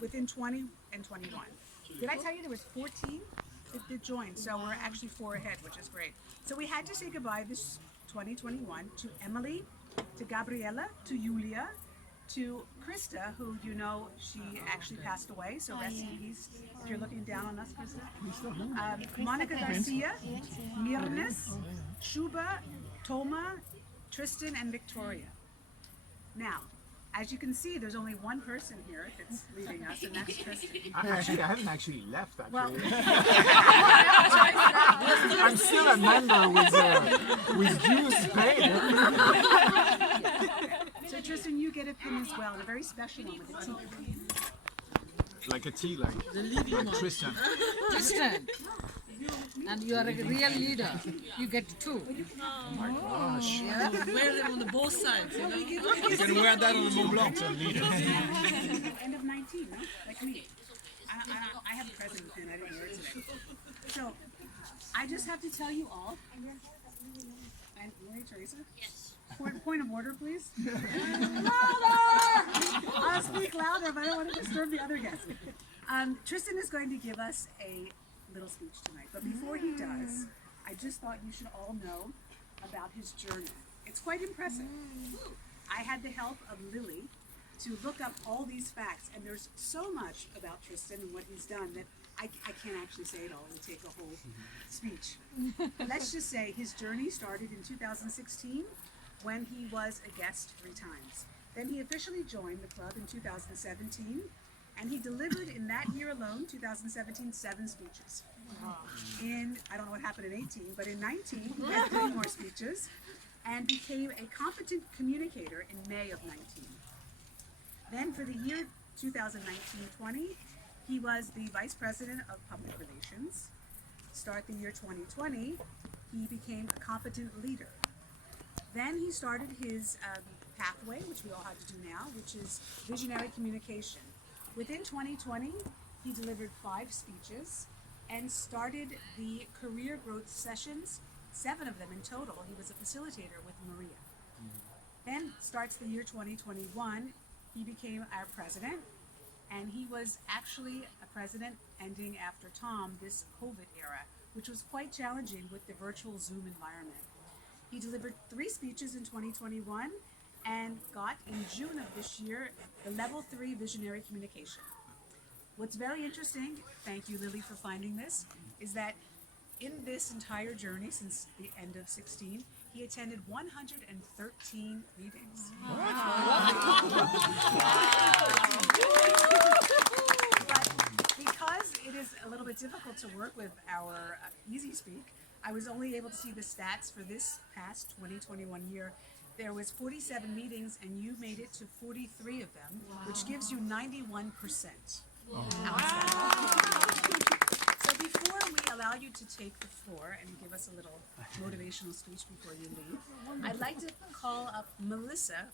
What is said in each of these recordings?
within 20 and 21. Did I tell you there was 14 that joined? So we're actually 4 ahead, which is great. So we had to say goodbye this 2021 to Emily, to Gabriella, to Julia, to Krista, who you know she actually passed away, so rest in peace. If you're looking down on us, Krista. Monica Garcia, Mirnes, Shuba, Toma, Tristan, and Victoria. Now, as you can see, there's only one person here that's leaving us, and that's Tristan. I haven't actually left, actually. Well, I'm still a member with dues paid. so Tristan, you get a pin as well, and a very special one with a T. Like a tea, like Tristan. Tristan, and you are a real leader. You get 2. Oh my gosh. Yeah. Wear them on the both sides, you know? You can wear that on the Mont Blanc. End of 19, no? Like me. I have a present pin, I didn't wear it today. So, I just have to tell you all, and Maria Teresa? Yes. Point of order, please. Louder! I'll speak louder, but I don't want to disturb the other guests. Tristan is going to give us a little speech tonight, but before he does, I just thought you should all know about his journey. It's quite impressive. I had the help of Lily to look up all these facts, and there's so much about Tristan and what he's done that I can't actually say it all. It would take a whole speech. Let's just say his journey started in 2016 when he was a guest 3 times. Then he officially joined the club in 2017, and he delivered in that year alone, 2017, 7 speeches. In, I don't know what happened in 18, but in 19, he had 3 more speeches and became a competent communicator in May of 19. Then for the year 2019-20, he was the Vice President of Public Relations. Start the year 2020, he became a competent leader. Then he started his pathway, which we all have to do now, which is visionary communication. Within 2020, he delivered 5 speeches and started the career growth sessions, 7 of them in total. He was a facilitator with Maria. Then starts the year 2021, he became our president, and he was actually a president ending after Tom this COVID era, which was quite challenging with the virtual Zoom environment. He delivered 3 speeches in 2021 and got, in June of this year, the Level 3 Visionary Communication. What's very interesting, thank you Lily for finding this, is that in this entire journey since the end of 16, he attended 113 meetings. But because it is a little bit difficult to work with our Easy Speak, I was only able to see the stats for this past 2021 year. There was 47 meetings, and you made it to 43 of them, which gives you 91%. So before we allow you to take the floor and give us a little motivational speech before you leave, I'd like to call up Melissa,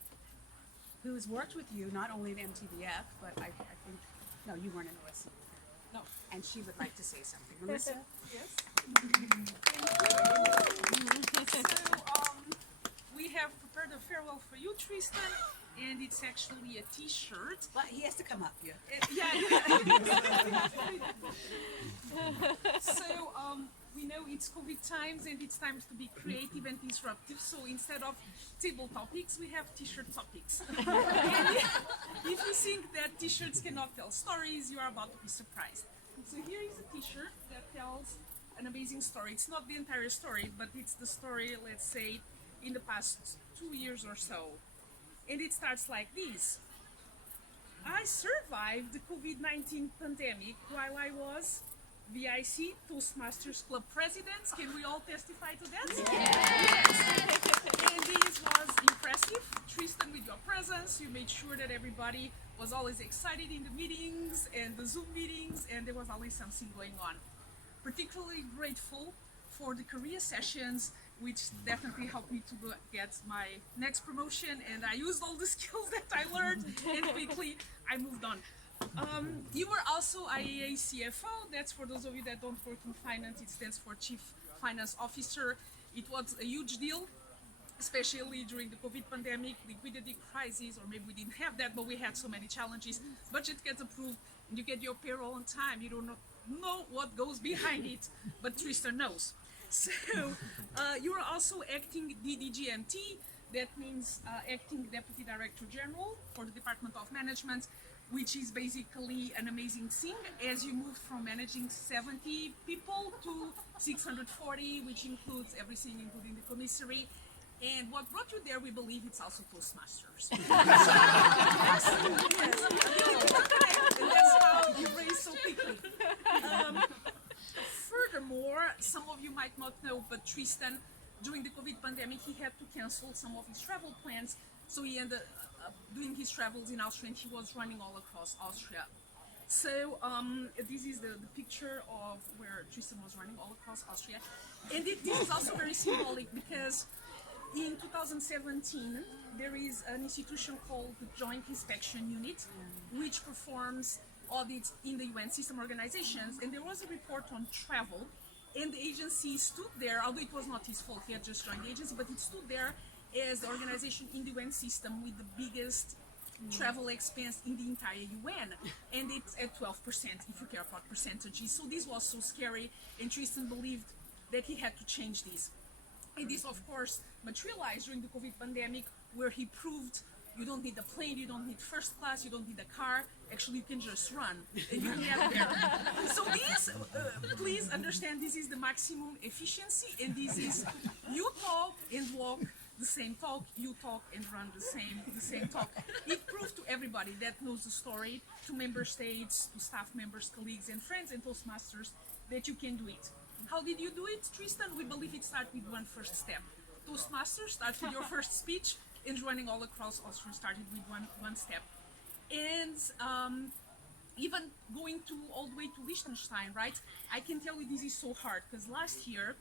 who's worked with you not only in MTVF, but I think, no, you weren't in OSC. No. And she would like to say something. Melissa? Yes. We have prepared a farewell for you, Tristan, and it's actually a T-shirt. But he has to come up here. So we know it's COVID times and it's time to be creative and disruptive. So instead of table topics, we have T-shirt topics. And if you think that T-shirts cannot tell stories, you are about to be surprised. So here is a T-shirt that tells an amazing story. It's not the entire story, but it's the story, let's say, in the past 2 years or so. And it starts like this. I survived the COVID-19 pandemic while I was V.I.C. Toastmasters Club President. Can we all testify to that? Yes. And this was impressive. Tristan, with your presence, you made sure that everybody was always excited in the meetings and the Zoom meetings, and there was always something going on. Particularly grateful for the career sessions, which definitely helped me to get my next promotion, and I used all the skills that I learned, and quickly I moved on. You were also IAA CFO. That's for those of you that don't work in finance. It stands for Chief Finance Officer. It was a huge deal. especially during the COVID pandemic, liquidity crisis, or maybe we didn't have that, but we had so many challenges. Budget gets approved, and you get your payroll on time. You don't know what goes behind it, but Tristan knows. So you are also acting DDGMT. That means acting Deputy Director General for the Department of Management, which is basically an amazing thing as you move from managing 70 people to 640, which includes everything, including the commissary. And what brought you there, we believe it's also Toastmasters. Yes, and that's how you raise so quickly. Furthermore, some of you might not know, but Tristan, during the COVID pandemic, he had to cancel some of his travel plans, so he ended up doing his travels in Austria, and he was running all across Austria. So this is the picture of where Tristan was running all across Austria. And this is also very symbolic because in 2017, there is an institution called the Joint Inspection Unit, which performs audits in the UN system organizations. And there was a report on travel, and the agency stood there, although it was not his fault, he had just joined the agency, but it stood there as the organization in the UN system with the biggest travel expense in the entire UN, and it's at 12% if you care about percentages. So this was so scary, and Tristan believed that he had to change this. And this, of course, materialized during the COVID pandemic, where he proved you don't need a plane, you don't need first class, you don't need a car. Actually, you can just run and you get there. So this, please understand, this is the maximum efficiency, and this is you talk and walk the same talk, you talk and run the same talk. It proved to everybody that knows the story, to member states, to staff members, colleagues and friends and Toastmasters, that you can do it. How did you do it, Tristan? We believe it starts with one first step. Toastmasters starts with your first speech, and running all across Austria started with one step. And even going all the way to Liechtenstein, right? I can tell you this is so hard, because last year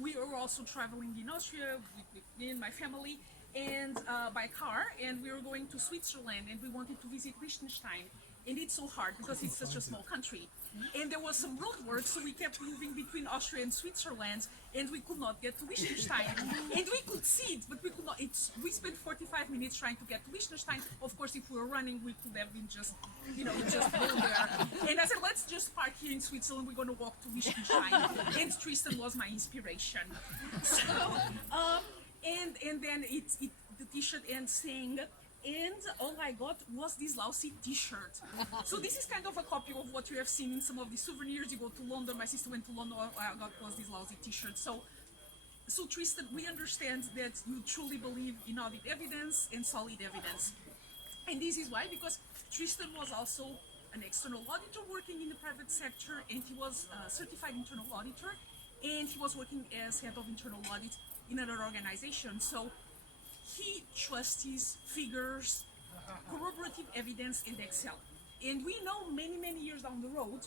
we were also traveling in Austria with me and my family, and by car, and we were going to Switzerland, and we wanted to visit Liechtenstein. And it's so hard because it's such a small country. And there was some roadworks, so we kept moving between Austria and Switzerland, and we could not get to Liechtenstein. And we could see it, but we could not. We spent 45 minutes trying to get to Liechtenstein. Of course, if we were running, we could have been just go there. And I said, let's just park here in Switzerland. We're going to walk to Liechtenstein. And Tristan was my inspiration. So, and then the T-shirt ends saying, and all I got was this lousy T-shirt. So this is kind of a copy of what you have seen in some of the souvenirs. You go to London, my sister went to London, all I got was this lousy T-shirt. So Tristan, we understand that you truly believe in audit evidence and solid evidence. And this is why, because Tristan was also an external auditor working in the private sector, and he was a certified internal auditor, and he was working as head of internal audit in another organization. So he trusts his figures, corroborative evidence, and Excel. And we know many years down the road,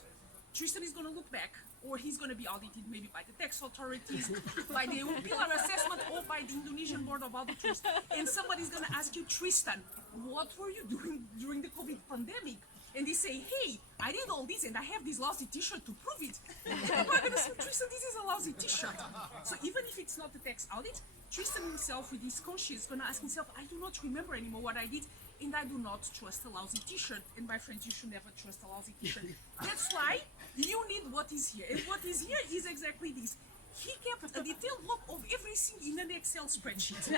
Tristan is going to look back, or he's going to be audited maybe by the tax authorities, by the pillar assessment, or by the Indonesian Board of Auditors. And somebody's going to ask you, Tristan, what were you doing during the COVID pandemic? And they say, hey, I did all this and I have this lousy T-shirt to prove it. And we're going to say, Tristan, this is a lousy T-shirt. So even if it's not a tax audit, Tristan himself, with his conscience, is going to ask himself, I do not remember anymore what I did, and I do not trust a lousy T-shirt. And my friends, you should never trust a lousy T-shirt. That's why you need what is here. And what is here is exactly this. He kept a detailed log of everything in an Excel spreadsheet.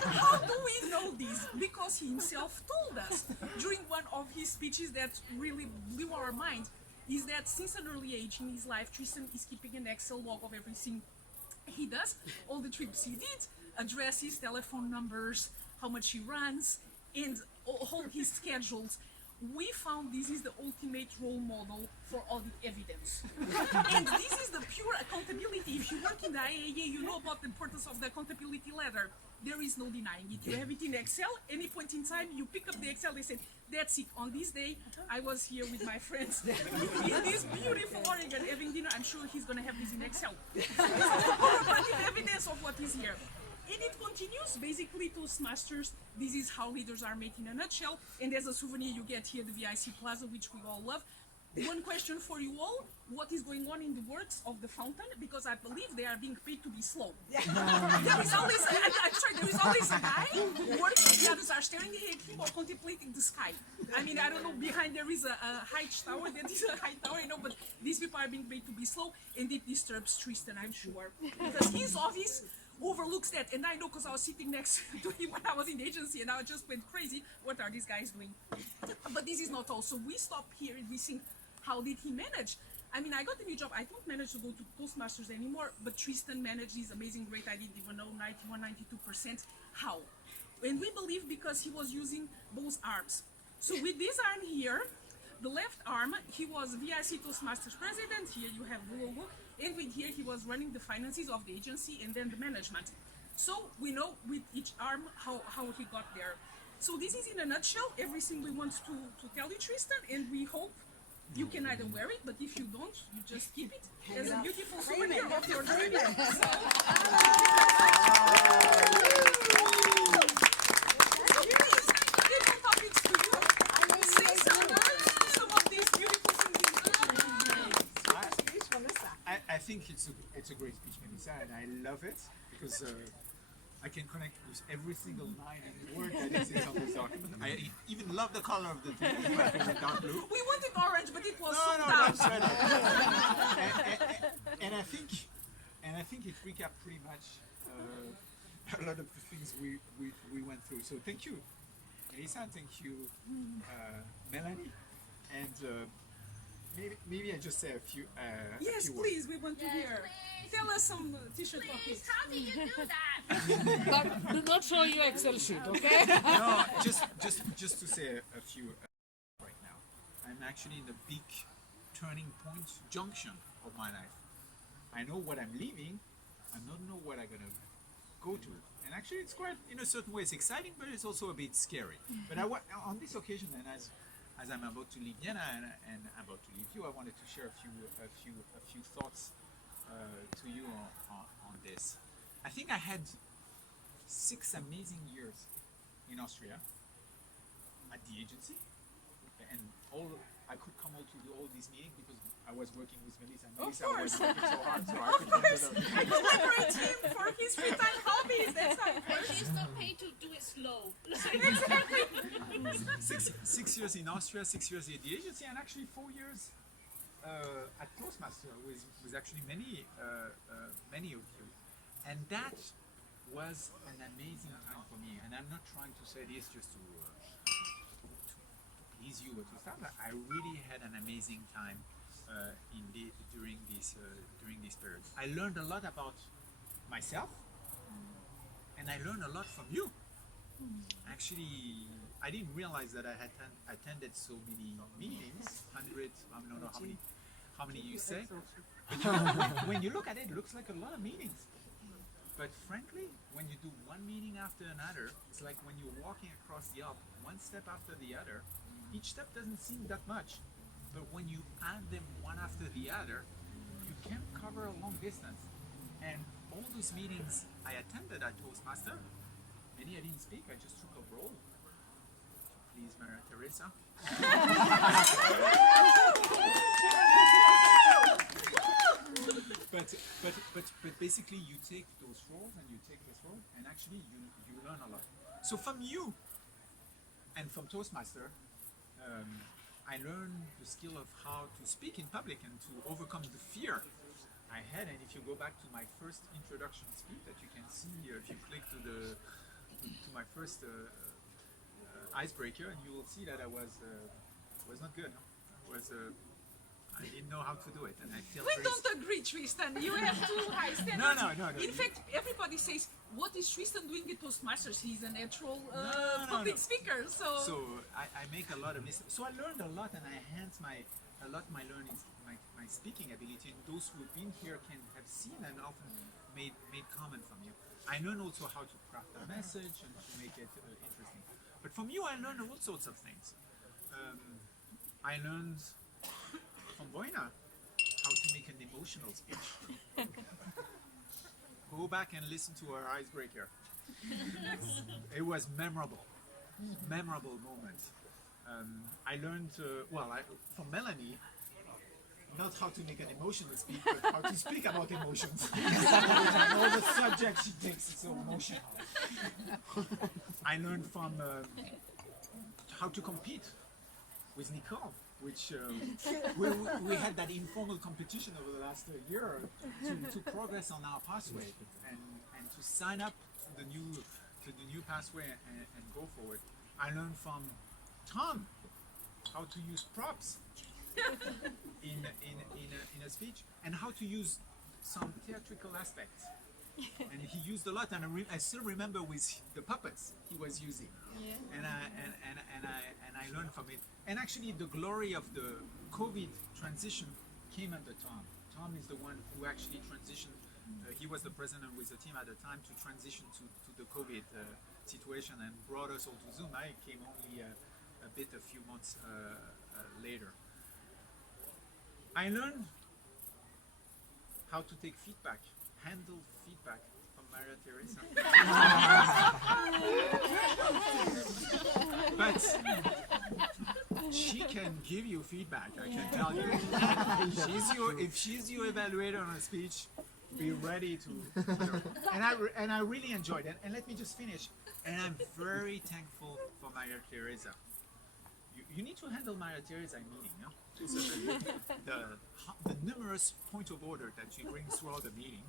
How do we know this? Because he himself told us during one of his speeches that really blew our mind, is that since an early age in his life, Tristan is keeping an Excel log of everything he does, all the trips he did, addresses, telephone numbers, how much he runs, and all his schedules. We found this is the ultimate role model for audit evidence. And this is the pure accountability. If you work in the IAEA, you know about the importance of the accountability ladder. There is no denying it. You have it in Excel. Any point in time, you pick up the Excel, they say, that's it. On this day, I was here with my friends in this beautiful Oregon having dinner. I'm sure he's going to have this in Excel. So this is the corroborative evidence of what is here. And it continues, basically, Toastmasters. This is how leaders are made in a nutshell. And as a souvenir, you get here the V.I.C. Plaza, which we all love. one question for you all: what is going on in the works of the fountain? Because I believe they are being paid to be slow. There is always, I'm sorry, there is always a guy working, the others are staring at him or contemplating the sky. I mean, I don't know, behind there is a high tower, that is a high tower, you know, but these people are being paid to be slow, and it disturbs Tristan, I'm sure. Because his office overlooks that, and I know because I was sitting next to him when I was in the agency, and I just went crazy. What are these guys doing? But this is not all. So we stop here and we think, how did he manage? I mean, I got a new job. I don't manage to go to Toastmasters anymore, but Tristan managed this amazing rate. I didn't even know, 91, 92%. How? And we believe because he was using both arms. So with this arm here, the left arm, he was V.I.C. Toastmasters president. Here you have the logo. And with here, he was running the finances of the agency and then the management. So we know with each arm how he got there. So this is in a nutshell everything we want to tell you, Tristan, and we hope you can either wear it, but if you don't, you just keep it as a beautiful souvenir of your dream. I think it's a great speech, Melissa, and I love it because I can connect with every single line and word that is in this document. I even love the color of the thing. My favorite dark blue. We wanted orange, but it was No, sold no, out. that's right. And I think it recapped pretty much a lot of the things we went through. So thank you, Melissa. Thank you, Melanie, and. Maybe I just say a few. Yes, please, we want to hear. Tell us some t-shirt topics. How do you do that? But do not show your Excel sheet, okay? No, just to say a few right now. I'm actually in a big turning point junction of my life. I know what I'm leaving. I don't know what I'm gonna go to. And actually, it's quite, in a certain way, it's exciting, but it's also a bit scary. But on this occasion, and as I'm about to leave Vienna and about to leave you, I wanted to share a few thoughts to you on this. I think I had 6 amazing years in Austria at the agency, and I could come out to do all these meetings because I was working with Melissa. And Melissa was working so hard, so I could I collaborate him for his free time hobbies. That's how it works. She's not paid to do it slow. six years in Austria, 6 years at the agency, and actually 4 years at Toastmaster with actually many of you, and that was an amazing time for me. And I'm not trying to say this just to please you or to start. I really had an amazing time during this period. I learned a lot about myself, and I learned a lot from you. Actually, I didn't realize that I had attended so many meetings, hundreds, I don't know how many you say. But you know, when you look at it, it looks like a lot of meetings. But frankly, when you do one meeting after another, it's like when you're walking across the Alps, one step after the other. Each step doesn't seem that much, but when you add them one after the other, you can cover a long distance. And all those meetings I attended at Toastmaster, many I didn't speak, I just took a role. Please, Maria Teresa. But basically you take those roles and you take this role, and actually you learn a lot. So from you and from Toastmaster, I learned the skill of how to speak in public and to overcome the fear I had. And if you go back to my first introduction speech that you can see, if you click to my first icebreaker, and you will see that I was not good. I didn't know how to do it, and I feel We very don't agree, Tristan. You have too high standards. No. In fact, everybody says, what is Tristan doing at Toastmasters? He's a natural No. public speaker. So I make a lot of mistakes. So I learned a lot, and I enhanced my learning, my speaking ability. And those who have been here can have seen and often made comment from you. I learned also how to craft a message and to make it interesting. But from you, I learned all sorts of things. I learned from Boina how to make an emotional speech. Go back and listen to our icebreaker. It was memorable moment. I learned, from Melanie, not how to make an emotional speech, but how to speak about emotions. And all the subjects she takes is so emotional. I learned from how to compete with Nicole, which we had that informal competition over the last year to progress on our pathway and to sign up to the new pathway and go forward. I learned from Tom how to use props in a speech and how to use some theatrical aspects. And he used a lot, and I still remember with the puppets he was using. And I learned from it. And actually, the glory of the COVID transition came under Tom. Tom is the one who actually transitioned. He was the president with the team at the time to transition to the COVID situation and brought us all to Zoom. I came only a few months later. I learned how to take feedback, handle feedback from Maria Teresa. But she can give you feedback, I can tell you. If she's your evaluator on a speech, be ready to. And I really enjoyed it. And let me just finish. And I'm very thankful for Maria Teresa. You need to handle Maria Teresa in meeting, no? So the numerous point of order that she brings throughout the meeting,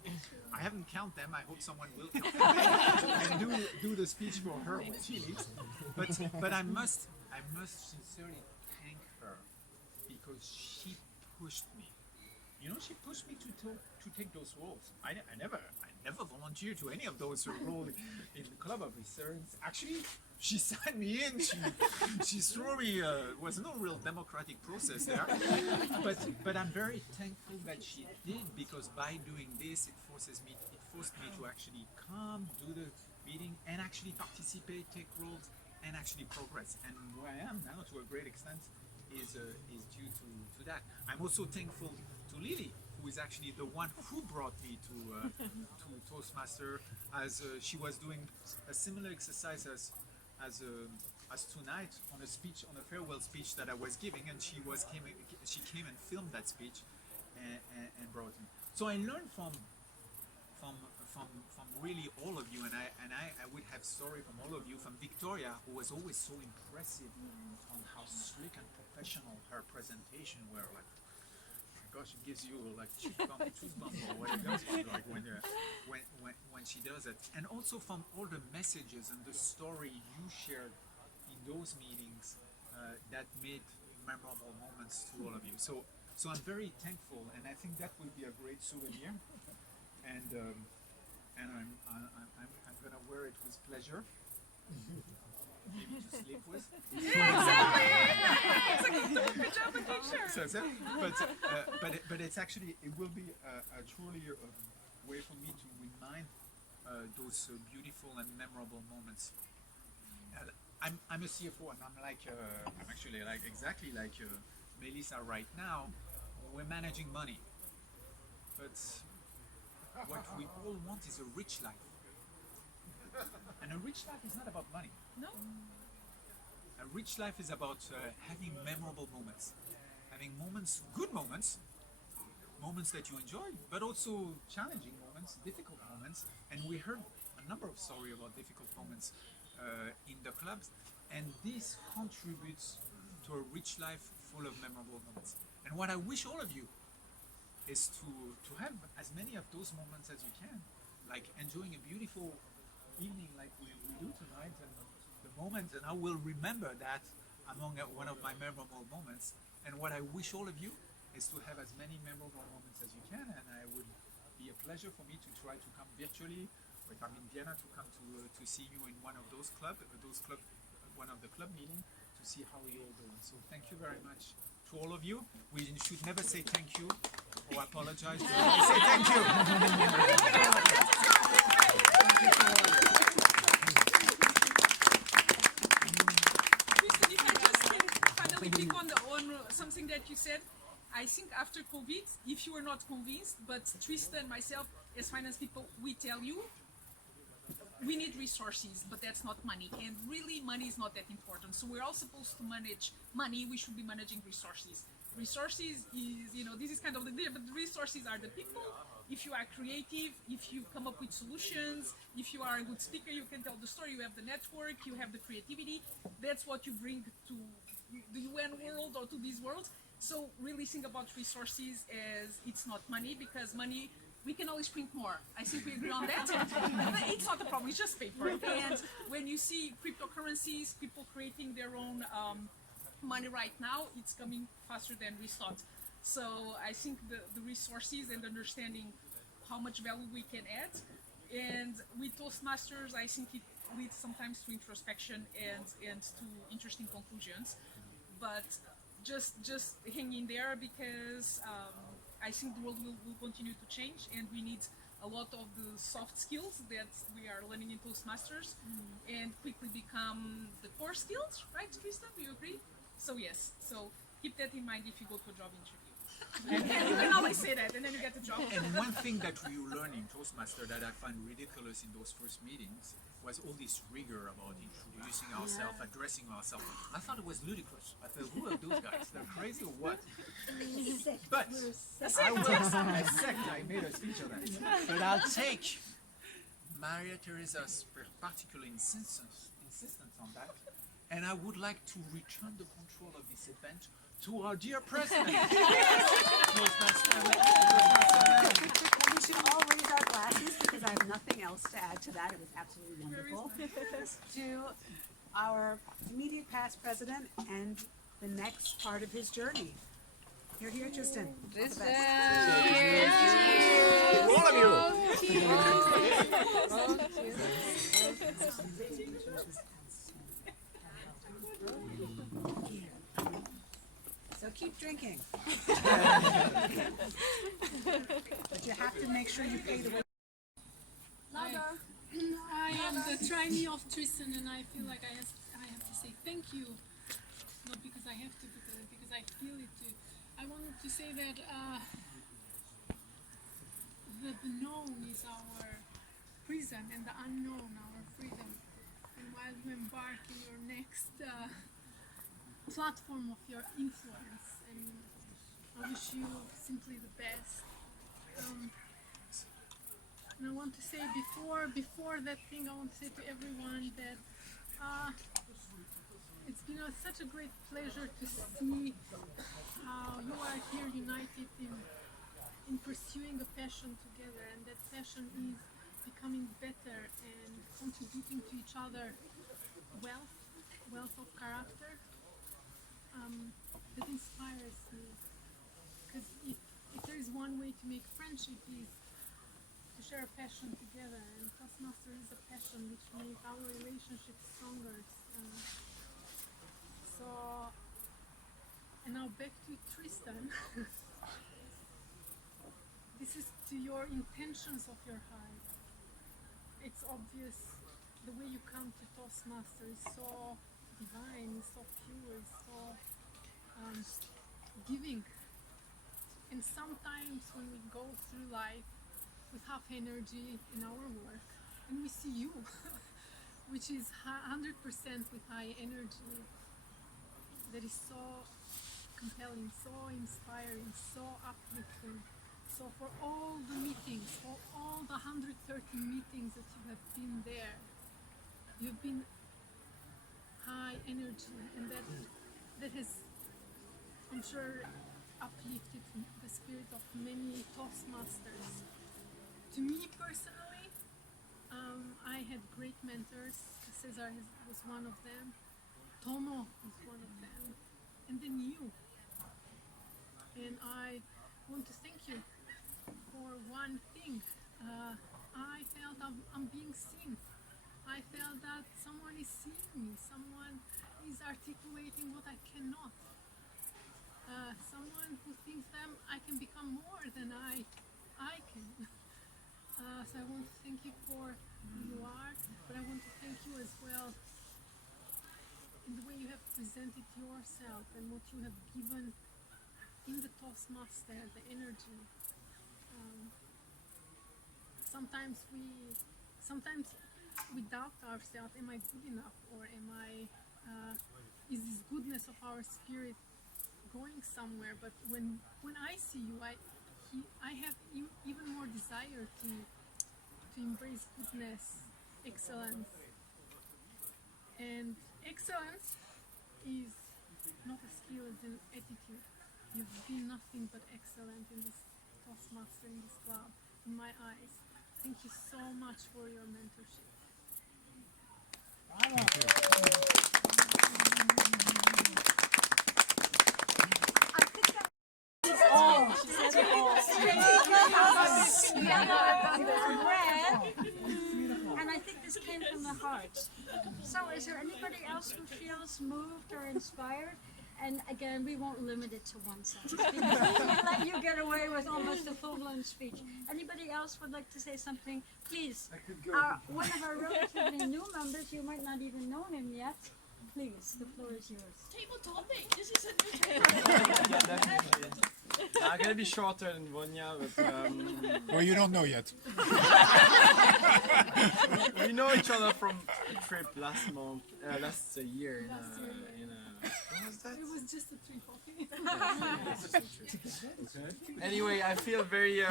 I haven't counted them. I hope someone will count them and do the speech for her when she leaves. But I must sincerely thank her because she pushed me. You know, she pushed me to take those roles. I never volunteered to any of those roles in the club officers. Actually, she signed me in. She threw me. Was no real democratic process there. But I'm very thankful that she did, because by doing this, it forced me to actually come, do the meeting, and actually participate, take roles, and actually progress. And where I am now, to a great extent, is due to that. I'm also thankful to Lily, who is actually the one who brought me to Toastmaster, as she was doing a similar exercise as tonight on a farewell speech that I was giving, and she came and filmed that speech and brought me. So I learned from really all of you, and I would have story from all of you, from Victoria, who was always so impressive on how slick and professional her presentation were. Like, gosh, it gives you like cheese bump or whatever else, like when she does it. And also from all the messages and the story you shared in those meetings that made memorable moments to all of you. So I'm very thankful, and I think that will be a great souvenir. And I'm gonna wear it with pleasure. Maybe to sleep with. But it's actually, it will be a truly way for me to remind those beautiful and memorable moments. I'm a CFO, and I'm actually like exactly like Melissa right now. We're managing money, but what we all want is a rich life. And a rich life is not about money. No. A rich life is about having memorable moments, having moments, good moments, moments that you enjoy, but also challenging moments, difficult moments. And we heard a number of stories about difficult moments in the clubs, and this contributes to a rich life full of memorable moments. And what I wish all of you is to have as many of those moments as you can, like enjoying a beautiful evening like we do tonight, and the moment, and I will remember that among one of my memorable moments. And what I wish all of you is to have as many memorable moments as you can, and it would be a pleasure for me to try to come virtually, or if I'm in Vienna, to come to see you in one of those one of the club meetings, to see how we all doing. So thank you very much to all of you. We should never say thank you or apologize. We say thank you. Tristan, if I just can finally pick on something that you said, I think after COVID, if you were not convinced, but Tristan and myself, as finance people, we tell you, we need resources, but that's not money. And really, money is not that important. So we're all supposed to manage money. We should be managing resources. Resources is, this is kind of the idea, but the resources are the people. If you are creative, if you come up with solutions, if you are a good speaker, you can tell the story, you have the network, you have the creativity. That's what you bring to the UN world or to this world. So really think about resources as it's not money, because money, we can always print more. I think we agree on that. It's not a problem, it's just paper. And when you see cryptocurrencies, people creating their own money right now, it's coming faster than we thought. So I think the resources and understanding how much value we can add. And with Toastmasters, I think it leads sometimes to introspection and to interesting conclusions. But just hang in there, because I think the world will continue to change, and we need a lot of the soft skills that we are learning in Toastmasters and quickly become the core skills, right, Krista? Do you agree? So yes, so keep that in mind if you go to a job interview. You can always say that, and then you get the job. And one thing that we learned in Toastmaster that I find ridiculous in those first meetings was all this rigor about introducing ourselves, addressing ourselves. I thought it was ludicrous. I thought, who are those guys? They're crazy or what? But I made a speech of that. But I'll take Maria Teresa's particular insistence on that. And I would like to return the control of this event to our dear president. We should all raise our glasses, because I have nothing else to add to that. It was absolutely wonderful. To our immediate past president and the next part of his journey. Here, Tristan. All the best. All of you. So keep drinking. But you have to make sure you pay the way. I am the trainee of Tristan, and I feel like I have to say thank you, not because I have to, because I feel it too. I wanted to say that the known is our prison, and the unknown our freedom. And while you embark in your next platform of your influence, and I wish you simply the best. And I want to say before that thing, I want to say to everyone that it's been such a great pleasure to see how you are here united in pursuing a passion together, and that passion is becoming better and contributing to each other wealth of character. That inspires me, because if there is one way to make friendship, is to share a passion together, and Toastmaster is a passion which makes our relationship stronger. And now back to Tristan. This is to your intentions of your heart. It's obvious the way you come to Toastmaster is so divine, is so pure, is so giving. And sometimes when we go through life with half energy in our work, and we see you, which is 100% with high energy, that is so compelling, so inspiring, so uplifting. So for all the meetings, for all the 130 meetings that you have been there, you've been high energy, and that has, I'm sure, uplifted the spirit of many Toastmasters. To me personally, I had great mentors. Cesar was one of them. Tomo was one of them. And then you. And I want to thank you for one thing. I felt I'm being seen. I felt that someone is seeing me. Someone is articulating what I cannot. Someone who thinks that I can become more than I can. So I want to thank you for who you are, but I want to thank you as well in the way you have presented yourself and what you have given in the Toastmaster, the energy. Sometimes we doubt ourselves, am I good enough, or is this goodness of our spirit going somewhere? But when I see you, I have even more desire to embrace goodness, excellence. And excellence is not a skill, it's an attitude. You've been nothing but excellent in this Toastmaster, in this club, in my eyes. Thank you so much for your mentorship. And I think this came from the heart. So is there anybody else who feels moved or inspired? And again, we won't limit it to one sentence because we can let you get away with almost a full-blown speech. Anybody else would like to say something? Please. One of our relatively new members, you might not even know him yet. Please, the floor is yours. Table topic. This is a new table. I'm gonna be shorter than Vonya, but Well, you don't know yet. we know each other from a trip last year in what was that? It was just a tree coffee. Anyway, I feel very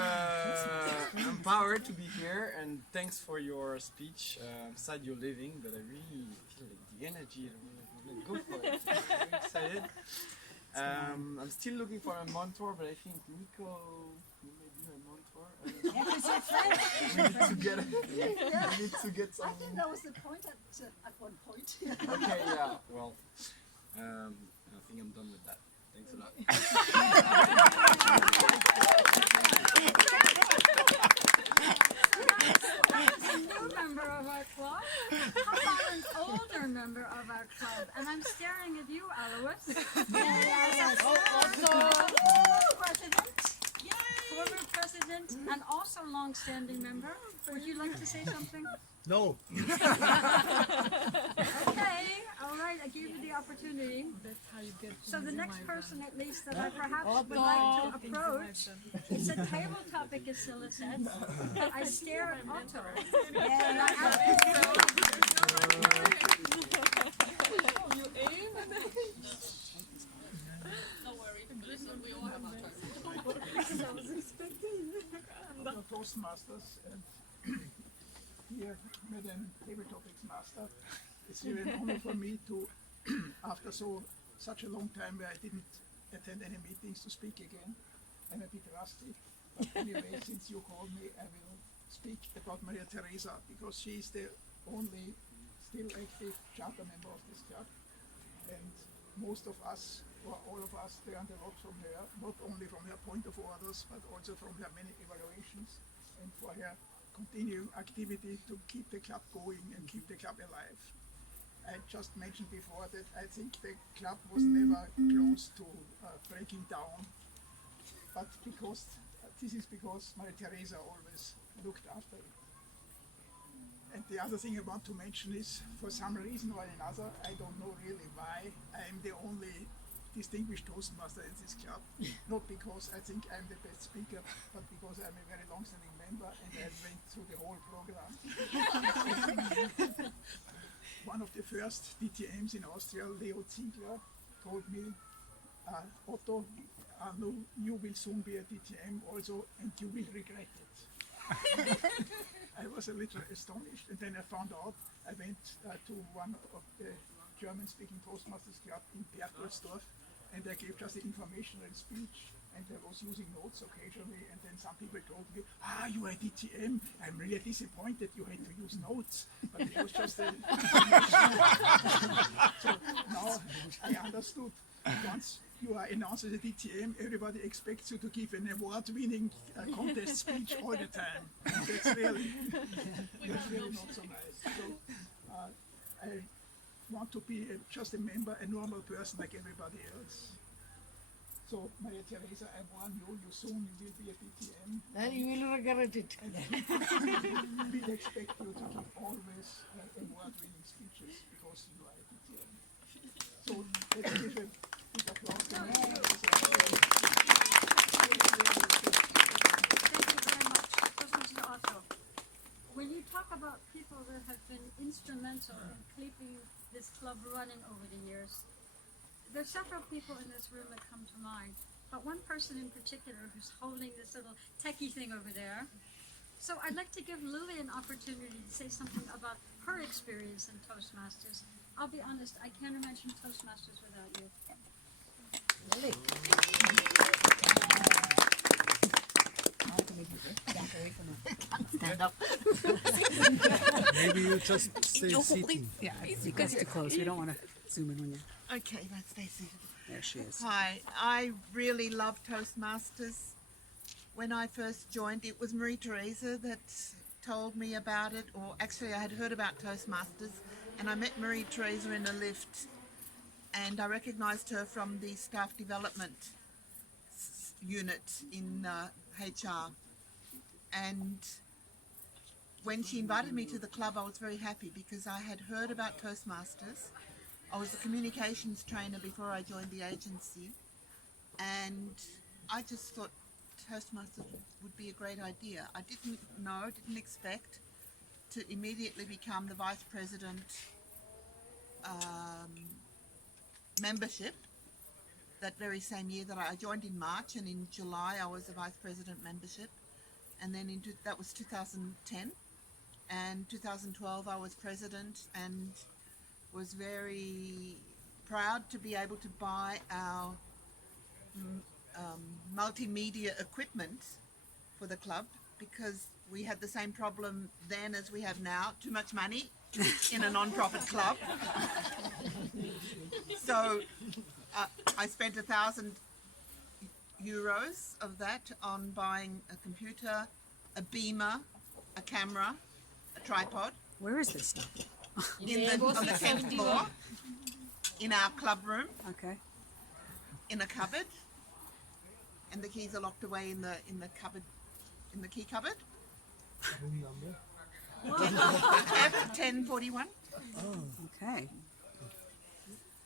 empowered to be here, and thanks for your speech. I'm sad you're leaving, but I really feel like the energy. I'm gonna go for it. I'm very excited. I'm still looking for a mentor, but I think Nico may be a mentor. We need to get some. I think that was the point at one point. Okay, yeah. Well, I think I'm done with that. Thanks a lot. That's a new member of our club. How about an older member of our club? And I'm staring at you, Alois. Former president and also long-standing member. Would you like to say something? No. Okay, all right, I gave you the opportunity. So the next person, at least, that I perhaps would like to approach, it's a table topic, as Scylla said, but I stare at Otto. And I ask No worries. Listen, we all have our turn. The Toastmasters and here with a table topics master. It's really an honor for me to, after such a long time where I didn't attend any meetings, to speak again. I'm a bit rusty, but anyway, since you called me, I will speak about Maria Teresa because she is the only still active charter member of this club, and most of us, or all of us, learned a lot from her, not only from her point of orders, but also from her many evaluations and for her continuing activity to keep the club going and keep the club alive. I just mentioned before that I think the club was never close to breaking down, but this is because Maria Teresa always looked after it. And the other thing I want to mention is, for some reason or another, I don't know really why, I am the only distinguished Toastmaster in this club. Not because I think I'm the best speaker, but because I'm a very long-standing member and I went through the whole program. One of the first DTMs in Austria, Leo Ziegler, told me, Otto, you will soon be a DTM also, and you will regret it. I was a little astonished, and then I found out, I went to one of the German-speaking Toastmasters Club in Bertelsdorf, and I gave just the informational speech, and I was using notes occasionally, and then some people told me, you are DTM, I'm really disappointed you had to use notes, but it was just a So now I understood. Once you are announced as a DTM, everybody expects you to give an award-winning contest speech all the time. And that's really not so nice. So I want to be just a member, a normal person like everybody else. So Maria Teresa, I warn you, soon will be a DTM. Then you will regret it. We expect you to give always award-winning speeches because you are a DTM. So let's give a big applause to Maria Teresa. Thank you very much. This is Otto. When you talk about people that have been this club running over the years. There's several people in this room that come to mind, but one person in particular who's holding this little techie thing over there. So I'd like to give Lily an opportunity to say something about her experience in Toastmasters. I'll be honest, I can't imagine Toastmasters without you. Lily. Stand up. Maybe you just stay seated. Yeah, because too close. We don't want to zoom in on you. Okay, let's stay seated. There she is. Hi, I really love Toastmasters. When I first joined, it was Marie Teresa that told me about it, or actually I had heard about Toastmasters, and I met Marie Teresa in a lift, and I recognized her from the staff development unit in HR. And when she invited me to the club, I was very happy because I had heard about Toastmasters. I was a communications trainer before I joined the agency, and I just thought Toastmasters would be a great idea. I didn't expect to immediately become the vice president membership that very same year that I joined in March, and in July I was a vice president membership, and then that was 2010, and 2012 I was president and was very proud to be able to buy our multimedia equipment for the club, because we had the same problem then as we have now, too much money in a non-profit club. So I spent €1,000 of that on buying a computer, a beamer, a camera, a tripod. Where is this stuff? On the 10th floor, in our club room, Okay. in a cupboard, and the keys are locked away in the cupboard, in the key cupboard. Room number? F1041. Okay.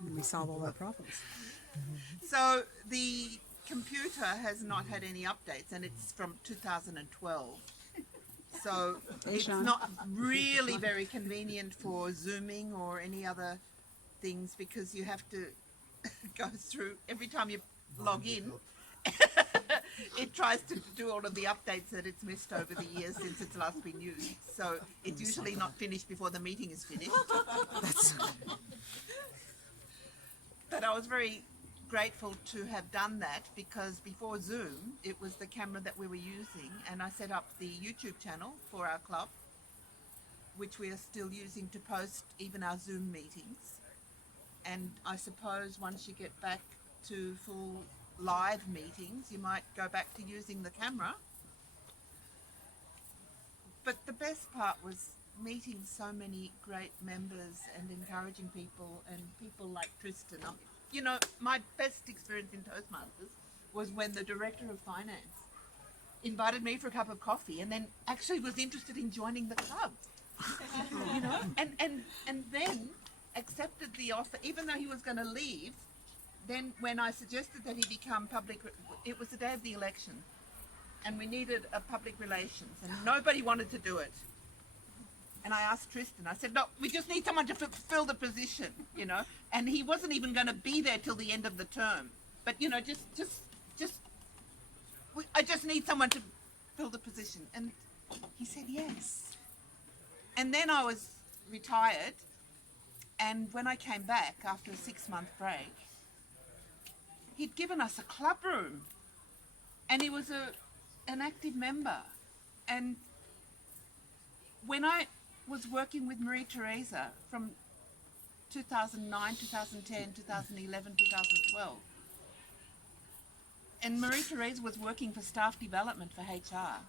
And we solve all our problems. So the computer has not had any updates, and it's from 2012. So it's Sean. not really very convenient for Zooming or any other things, because you have to go through every time you log in. It tries to do all of the updates that it's missed over the years since it's last been used. So it's usually not finished before the meeting is finished. But I was very grateful to have done that, because before Zoom, it was the camera that we were using, and I set up the YouTube channel for our club, which we are still using to post even our Zoom meetings. And I suppose once you get back to full live meetings, you might go back to using the camera. But the best part was meeting so many great members and encouraging people, and people like Tristan. You know, my best experience in Toastmasters was when the director of finance invited me for a cup of coffee, and then actually was interested in joining the club. You know, and then accepted the offer, even though he was going to leave. Then when I suggested that he become it was the day of the election, and we needed a public relations, and nobody wanted to do it. And I asked Tristan, I said, no, we just need someone to fill the position, you know. And he wasn't even going to be there till the end of the term. But, you know, I just need someone to fill the position. And he said yes. And then I was retired. And when I came back after a 6-month break, he'd given us a club room. And he was an active member. And when I was working with Marie Teresa from 2009, 2010, 2011, 2012. And Marie Teresa was working for staff development for HR.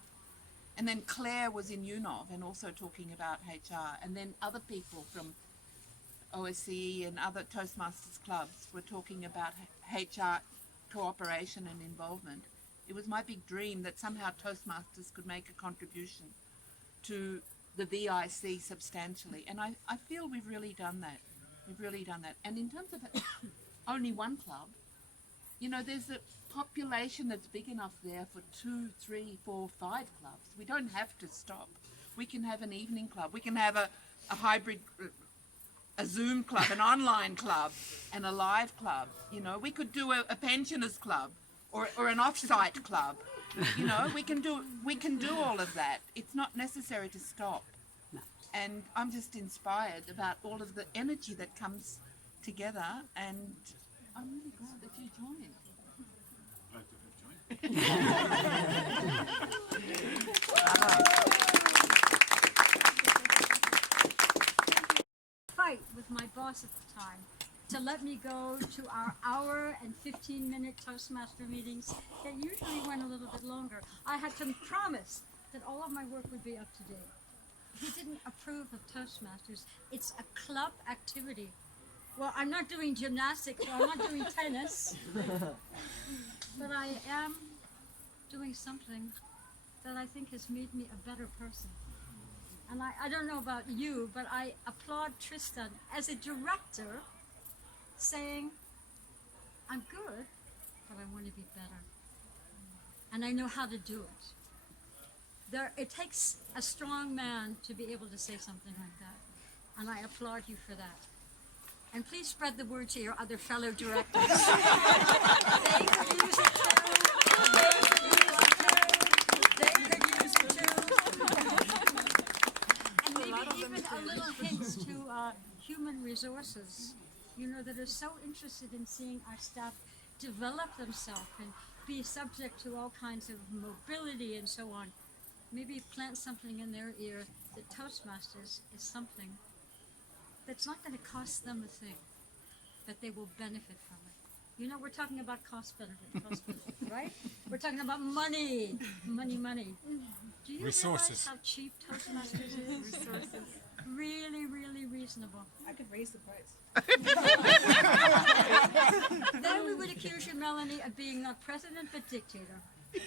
And then Claire was in UNOV and also talking about HR. And then other people from OSCE and other Toastmasters clubs were talking about HR cooperation and involvement. It was my big dream that somehow Toastmasters could make a contribution to the V.I.C. substantially, and I feel we've really done that. We've really done that. And in terms of only one club, you know, there's a population that's big enough there for 2, 3, 4, 5 clubs. We don't have to stop. We can have an evening club. We can have a hybrid a Zoom club, an online club, and a live club. You know, we could do a pensioners club or an off-site club. You know, we can do all of that. It's not necessary to stop. And I'm just inspired about all of the energy that comes together, and I'm really glad that you joined. Fight with my boss at the time to let me go to our hour and 15-minute Toastmaster meetings that usually went a little bit longer. I had to promise that all of my work would be up to date. He didn't approve of Toastmasters. It's a club activity. Well, I'm not doing gymnastics, or I'm not doing tennis, but I am doing something that I think has made me a better person. And I don't know about you, but I applaud Tristan as a director saying, I'm good, but I want to be better. And I know how to do it. It takes a strong man to be able to say something like that. And I applaud you for that. And please spread the word to your other fellow directors. They could use it too. They could use it too. And maybe even a little hints to human resources, you know, that are so interested in seeing our staff develop themselves and be subject to all kinds of mobility and so on. Maybe plant something in their ear that Toastmasters is something that's not going to cost them a thing, but they will benefit from it. You know, we're talking about cost benefit, right? We're talking about money. Do you realize how cheap Toastmasters is? Resources. Really, really reasonable. I could raise the price. Then we would accuse you, Melanie, of being not president but dictator.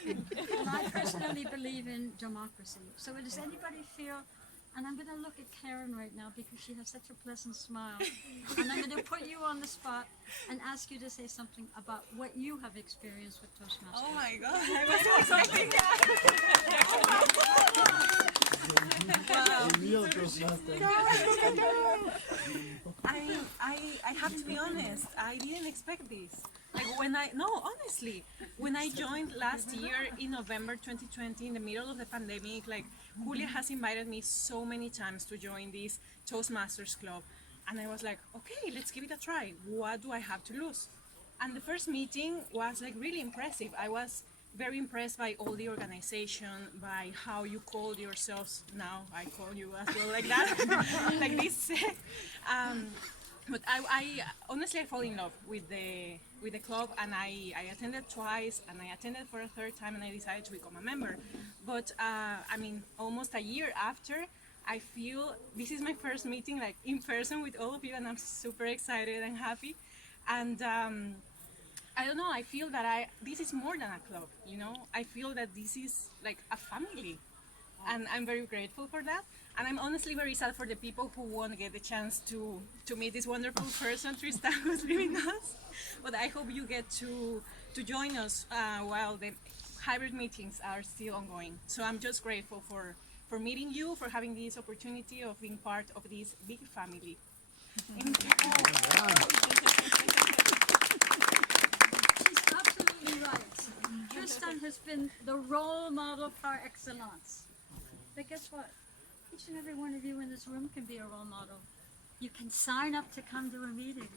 And I personally believe in democracy. So does anybody feel, and I'm going to look at Karen right now because she has such a pleasant smile, and I'm going to put you on the spot and ask you to say something about what you have experienced with Toastmasters. Oh my God, I was expecting that. Real Toastmaster. I have to be honest, I didn't expect this. Like honestly, when I joined last year in November 2020, in the middle of the pandemic, like Julia has invited me so many times to join this Toastmasters club. And I was like, okay, let's give it a try. What do I have to lose? And the first meeting was like really impressive. I was very impressed by all the organization, by how you call yourselves. Now I call you as well like that, like this. But I honestly I fall in love with the club, and I attended twice, and I attended for a third time, and I decided to become a member. But I mean, almost a year after, I feel this is my first meeting like in person with all of you, and I'm super excited and happy. And I don't know, I feel that this is more than a club, you know? I feel that this is like a family, and I'm very grateful for that. And I'm honestly very sad for the people who won't get the chance to meet this wonderful person, Tristan, who's leaving us. But I hope you get to join us while the hybrid meetings are still ongoing. So I'm just grateful for meeting you, for having this opportunity of being part of this big family. She's absolutely right. Tristan has been the role model par excellence. But guess what? Each and every one of you in this room can be a role model. You can sign up to come to a meeting.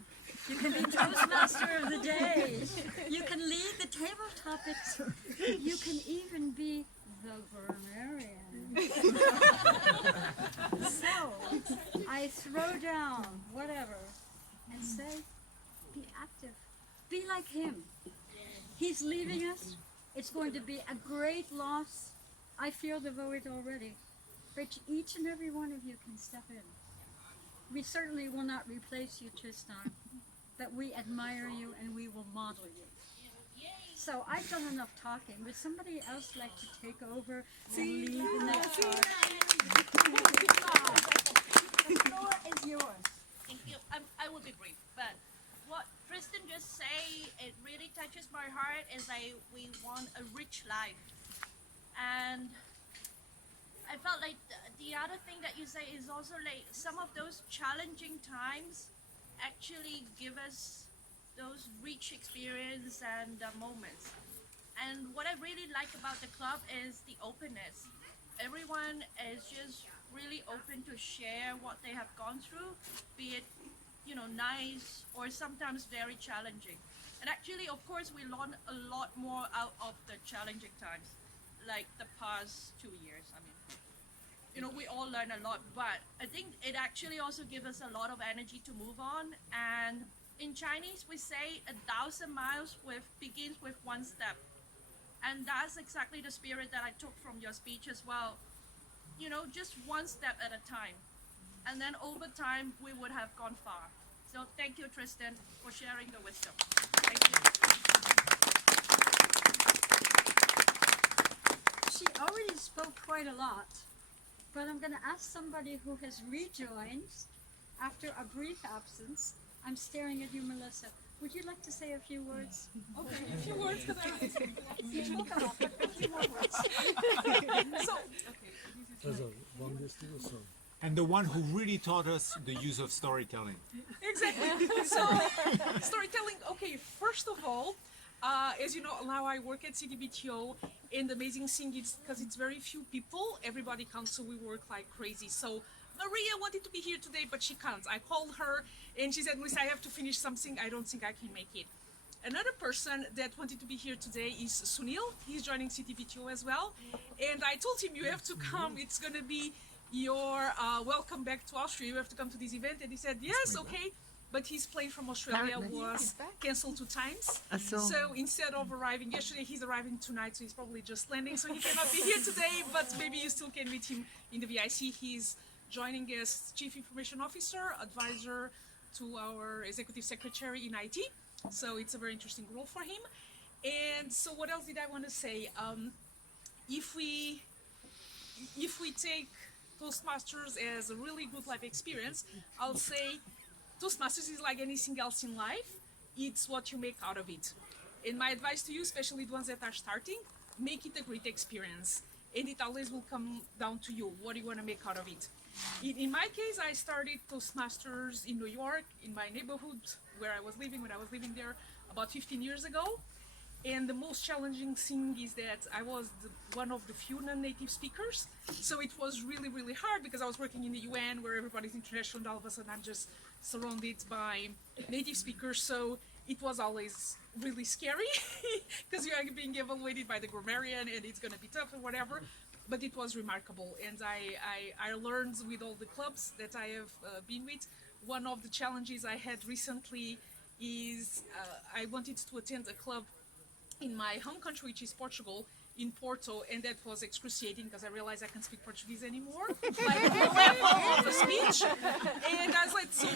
You can be Toastmaster of the day. You can lead the table topics. You can even be the grammarian. So, I throw down whatever and say, be active. Be like him. He's leaving us. It's going to be a great loss. I feel the void already. But each and every one of you can step in. We certainly will not replace you, Tristan, but we admire you and we will model you. So I've done enough talking. Would somebody else like to take over and lead the next part? The floor is yours. Thank you. I will be brief, but what Tristan just say, it really touches my heart. Is we want a rich life, and I felt like the other thing that you say is also like some of those challenging times actually give us those rich experience and moments. And what I really like about the club is the openness. Everyone is just really open to share what they have gone through, be it, you know, nice or sometimes very challenging. And actually, of course, we learn a lot more out of the challenging times, like the past 2 years. I mean, you know, we all learn a lot, but I think it actually also gives us a lot of energy to move on. And in Chinese, we say 1,000 miles begins with one step. And that's exactly the spirit that I took from your speech as well. You know, just one step at a time. And then over time, we would have gone far. So thank you, Tristan, for sharing the wisdom. Thank you. She already spoke quite a lot, but I'm going to ask somebody who has rejoined after a brief absence. I'm staring at you, Melissa. Would you like to say a few words? Okay, a few words because I You will come up, but a few more words. So, okay, this is And the one who really taught us the use of storytelling. exactly. So, storytelling. Okay, first of all, as you know, now I work at CDBTO, and the amazing thing is because it's very few people, everybody counts, so we work like crazy. So Maria wanted to be here today, but she can't. I called her, and she said, "Lisa, I have to finish something. I don't think I can make it." Another person that wanted to be here today is Sunil. He's joining CTBTO as well, and I told him, "You have to come. It's gonna be your welcome back to Austria. You have to come to this event." And he said, "Yes, okay." But his plane from Australia was cancelled 2 times. So instead of arriving yesterday, he's arriving tonight. So he's probably just landing. So he cannot be here today, but maybe you still can meet him in the V.I.C. He's joining as Chief Information Officer, advisor to our Executive Secretary in IT. So it's a very interesting role for him. And so what else did I want to say? If we take Toastmasters as a really good life experience, I'll say Toastmasters is like anything else in life. It's what you make out of it. And my advice to you, especially the ones that are starting, make it a great experience. And it always will come down to you. What do you want to make out of it? In my case, I started Toastmasters in New York, in my neighborhood where I was living, when I was living there about 15 years ago. And the most challenging thing is that I was one of the few non-native speakers. So it was really, really hard because I was working in the UN where everybody's international, and all of a sudden I'm just surrounded by native speakers. So it was always really scary because you are being evaluated by the grammarian and it's going to be tough or whatever. But it was remarkable. And I learned with all the clubs that I have been with. One of the challenges I had recently is I wanted to attend a club in my home country, which is Portugal, in Porto, and that was excruciating because I realized I can't speak Portuguese anymore, like the level of the speech. And I was like, so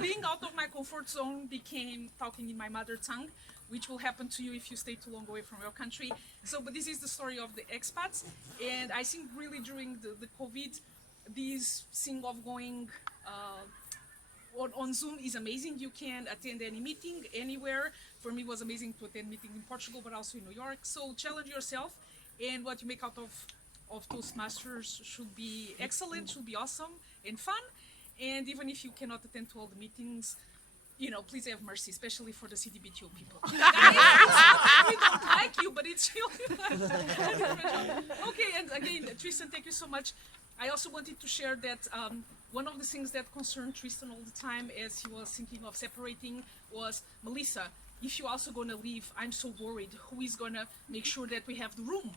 being out of my comfort zone became talking in my mother tongue, which will happen to you if you stay too long away from your country. So, but this is the story of the expats, and I think really during the COVID, this thing of going on Zoom is amazing. You can attend any meeting anywhere. For me, it was amazing to attend meeting in Portugal, but also in New York. So challenge yourself, and what you make out of Toastmasters should be excellent, should be awesome and fun. And even if you cannot attend to all the meetings, you know, please have mercy, especially for the CDBTO people. We don't like you, but it's really okay. And again, Tristan, thank you so much. I also wanted to share that one of the things that concerned Tristan all the time as he was thinking of separating was, Melissa, if you're also going to leave, I'm so worried. Who is going to make sure that we have the room?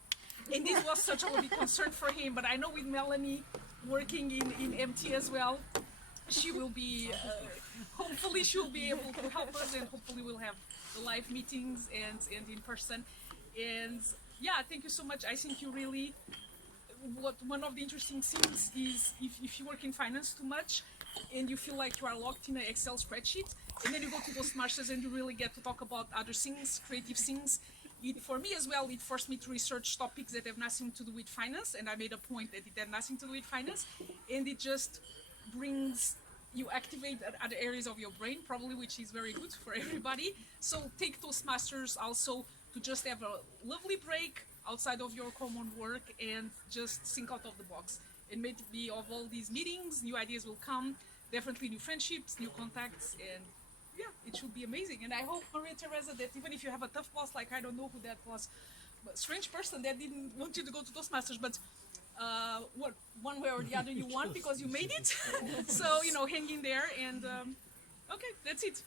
And this was such a big concern for him. But I know with Melanie working in MT as well, she will be, hopefully she'll be able to help us, and hopefully we'll have the live meetings and in person. And yeah, thank you so much. I think you really, one of the interesting things is if you work in finance too much and you feel like you are locked in an Excel spreadsheet, and then you go to those masters and you really get to talk about other things, creative things. For me as well, it forced me to research topics that have nothing to do with finance, and I made a point that it had nothing to do with finance, and it just brings, you activate other areas of your brain, probably, which is very good for everybody. So take Toastmasters also to just have a lovely break, outside of your common work and just think out of the box. And maybe of all these meetings, new ideas will come, definitely new friendships, new contacts, and yeah, it should be amazing. And I hope, Maria Teresa, that even if you have a tough boss, like I don't know who that was, but strange person that didn't want you to go to Toastmasters, but what, one way or the other you won because you made it. So, you know, hang in there and okay, that's it.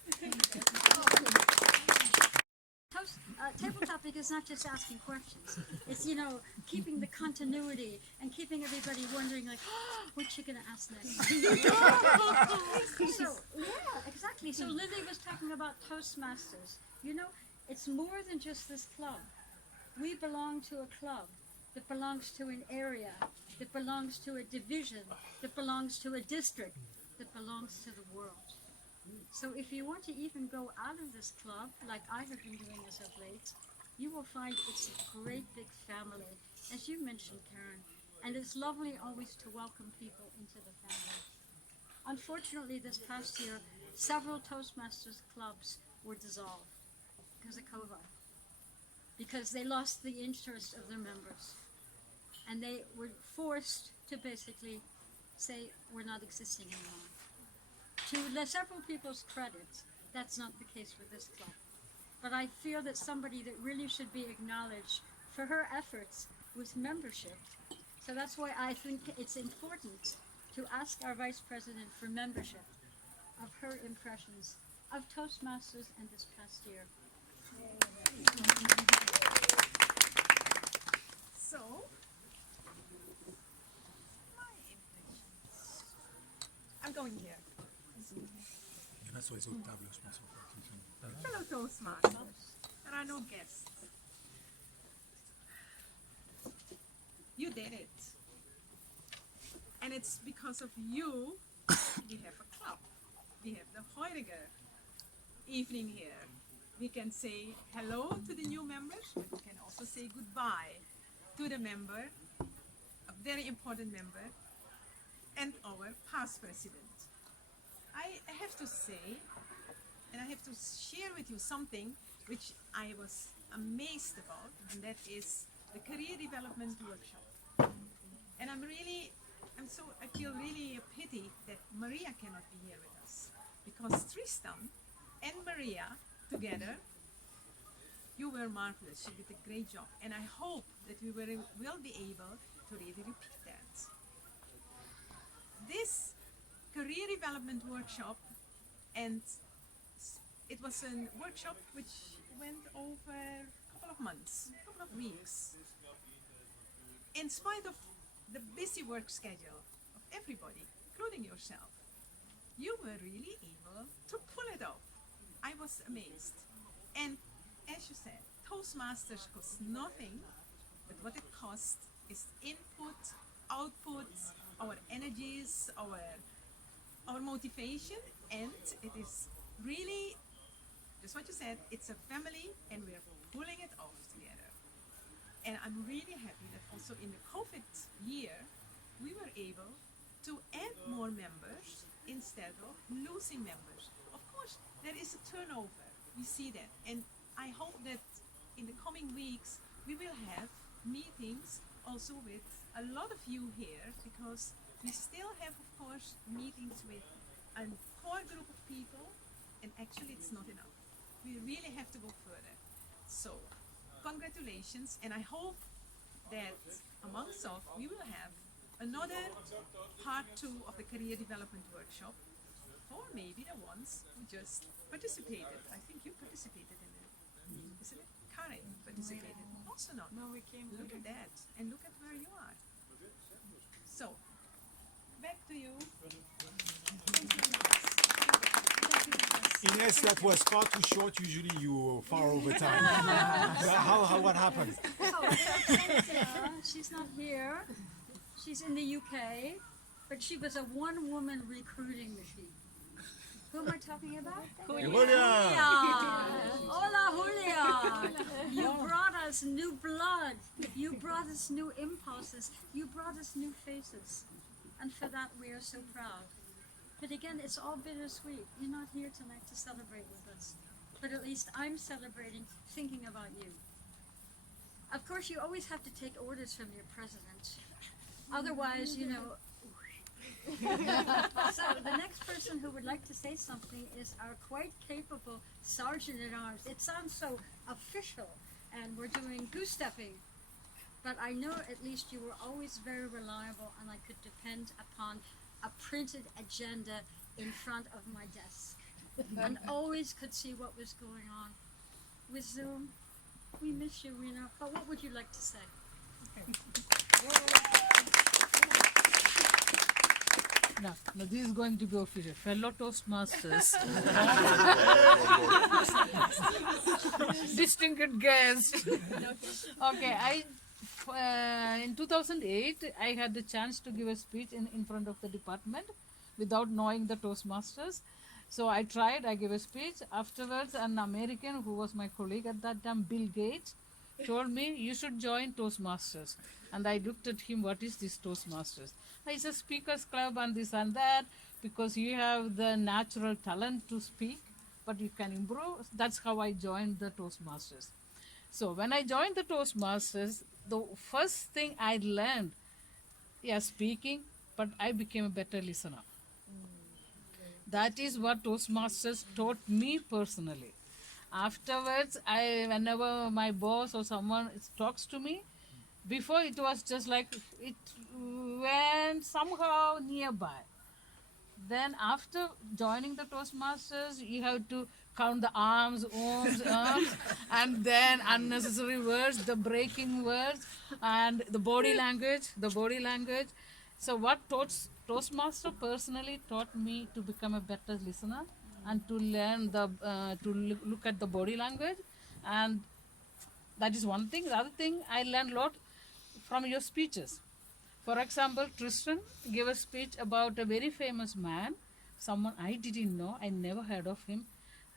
Table topic is not just asking questions. It's, you know, keeping the continuity and keeping everybody wondering, like, oh, what's she going to ask next? So, yeah, exactly. So Lily was talking about Toastmasters. You know, it's more than just this club. We belong to a club that belongs to an area, that belongs to a division, that belongs to a district, that belongs to the world. So if you want to even go out of this club, like I have been doing as of late, you will find it's a great big family, as you mentioned, Karen, and it's lovely always to welcome people into the family. Unfortunately, this past year, several Toastmasters clubs were dissolved because of COVID, because they lost the interest of their members, and they were forced to basically say, we're not existing anymore. To several people's credit, that's not the case with this club. But I feel that somebody that really should be acknowledged for her efforts was membership. So that's why I think it's important to ask our Vice President for membership of her impressions of Toastmasters and this past year. So, my impressions. I'm going here. Fellow Toastmasters, there are no guests. You did it. And it's because of you we have a club. We have the Heuriger Evening here. We can say hello to the new members, but we can also say goodbye to the member, a very important member, and our past president. I have to say, and I have to share with you something which I was amazed about, and that is the career development workshop. And I feel really a pity that Maria cannot be here with us, because Tristan and Maria together, you were marvelous. You did a great job, and I hope that we will be able to really repeat that. This career development workshop, and it was a workshop which went over a couple of months, a couple of weeks. In spite of the busy work schedule of everybody, including yourself, you were really able to pull it off. I was amazed. And as you said, Toastmasters costs nothing, but what it costs is input, output, our energies, our motivation, and it is really, just what you said, it's a family and we're pulling it off together. And I'm really happy that also in the COVID year, we were able to add more members instead of losing members. Of course, there is a turnover, we see that. And I hope that in the coming weeks, we will have meetings also with a lot of you here, because we still have, of course, meetings with a core group of people, and actually it's not enough. We really have to go further. So, congratulations, and I hope that amongst us we will have another part 2 of the career development workshop, or maybe the ones who just participated. I think you participated in it, isn't it? Karen participated. Also not. No, we came. Look at that, and look at where you are. So, back to you. Thank you. Ines, that was far too short. Usually you far over time. What happened? Cynthia, she's not here. She's in the UK, but she was a one-woman recruiting machine. Who am I talking about? Julia! Hola, Julia! You brought us new blood. You brought us new impulses. You brought us new faces. And for that, we are so proud. But again, it's all bittersweet. You're not here tonight to celebrate with us. But at least I'm celebrating thinking about you. Of course, course, you always have to take orders from your president. Otherwise, you know. So the next person who would like to say something is our quite capable Sergeant at Arms. It sounds so official, and we're doing goose stepping. But I know at least you were always very reliable, and I could depend upon a printed agenda in front of my desk, and always could see what was going on. With Zoom, we miss you, Rena. But what would you like to say? No, this is going to be official. Fellow Toastmasters, distinguished guests. Okay, in 2008, I had the chance to give a speech in front of the department without knowing the Toastmasters. So I tried, I gave a speech. Afterwards, an American who was my colleague at that time, Bill Gates, told me, you should join Toastmasters. And I looked at him, what is this Toastmasters? It's a speakers club and this and that, because you have the natural talent to speak, but you can improve. That's how I joined the Toastmasters. So when I joined the Toastmasters, the first thing I learned, speaking, but I became a better listener. That is what Toastmasters taught me personally. Afterwards, whenever my boss or someone talks to me, before it was just like it went somehow nearby. Then after joining the Toastmasters, you have to count the arms, and then unnecessary words, the breaking words, and the body language. So what Toastmaster personally taught me to become a better listener and to learn to look at the body language, and that is one thing. The other thing, I learned a lot from your speeches. For example, Tristan gave a speech about a very famous man, someone I didn't know, I never heard of him,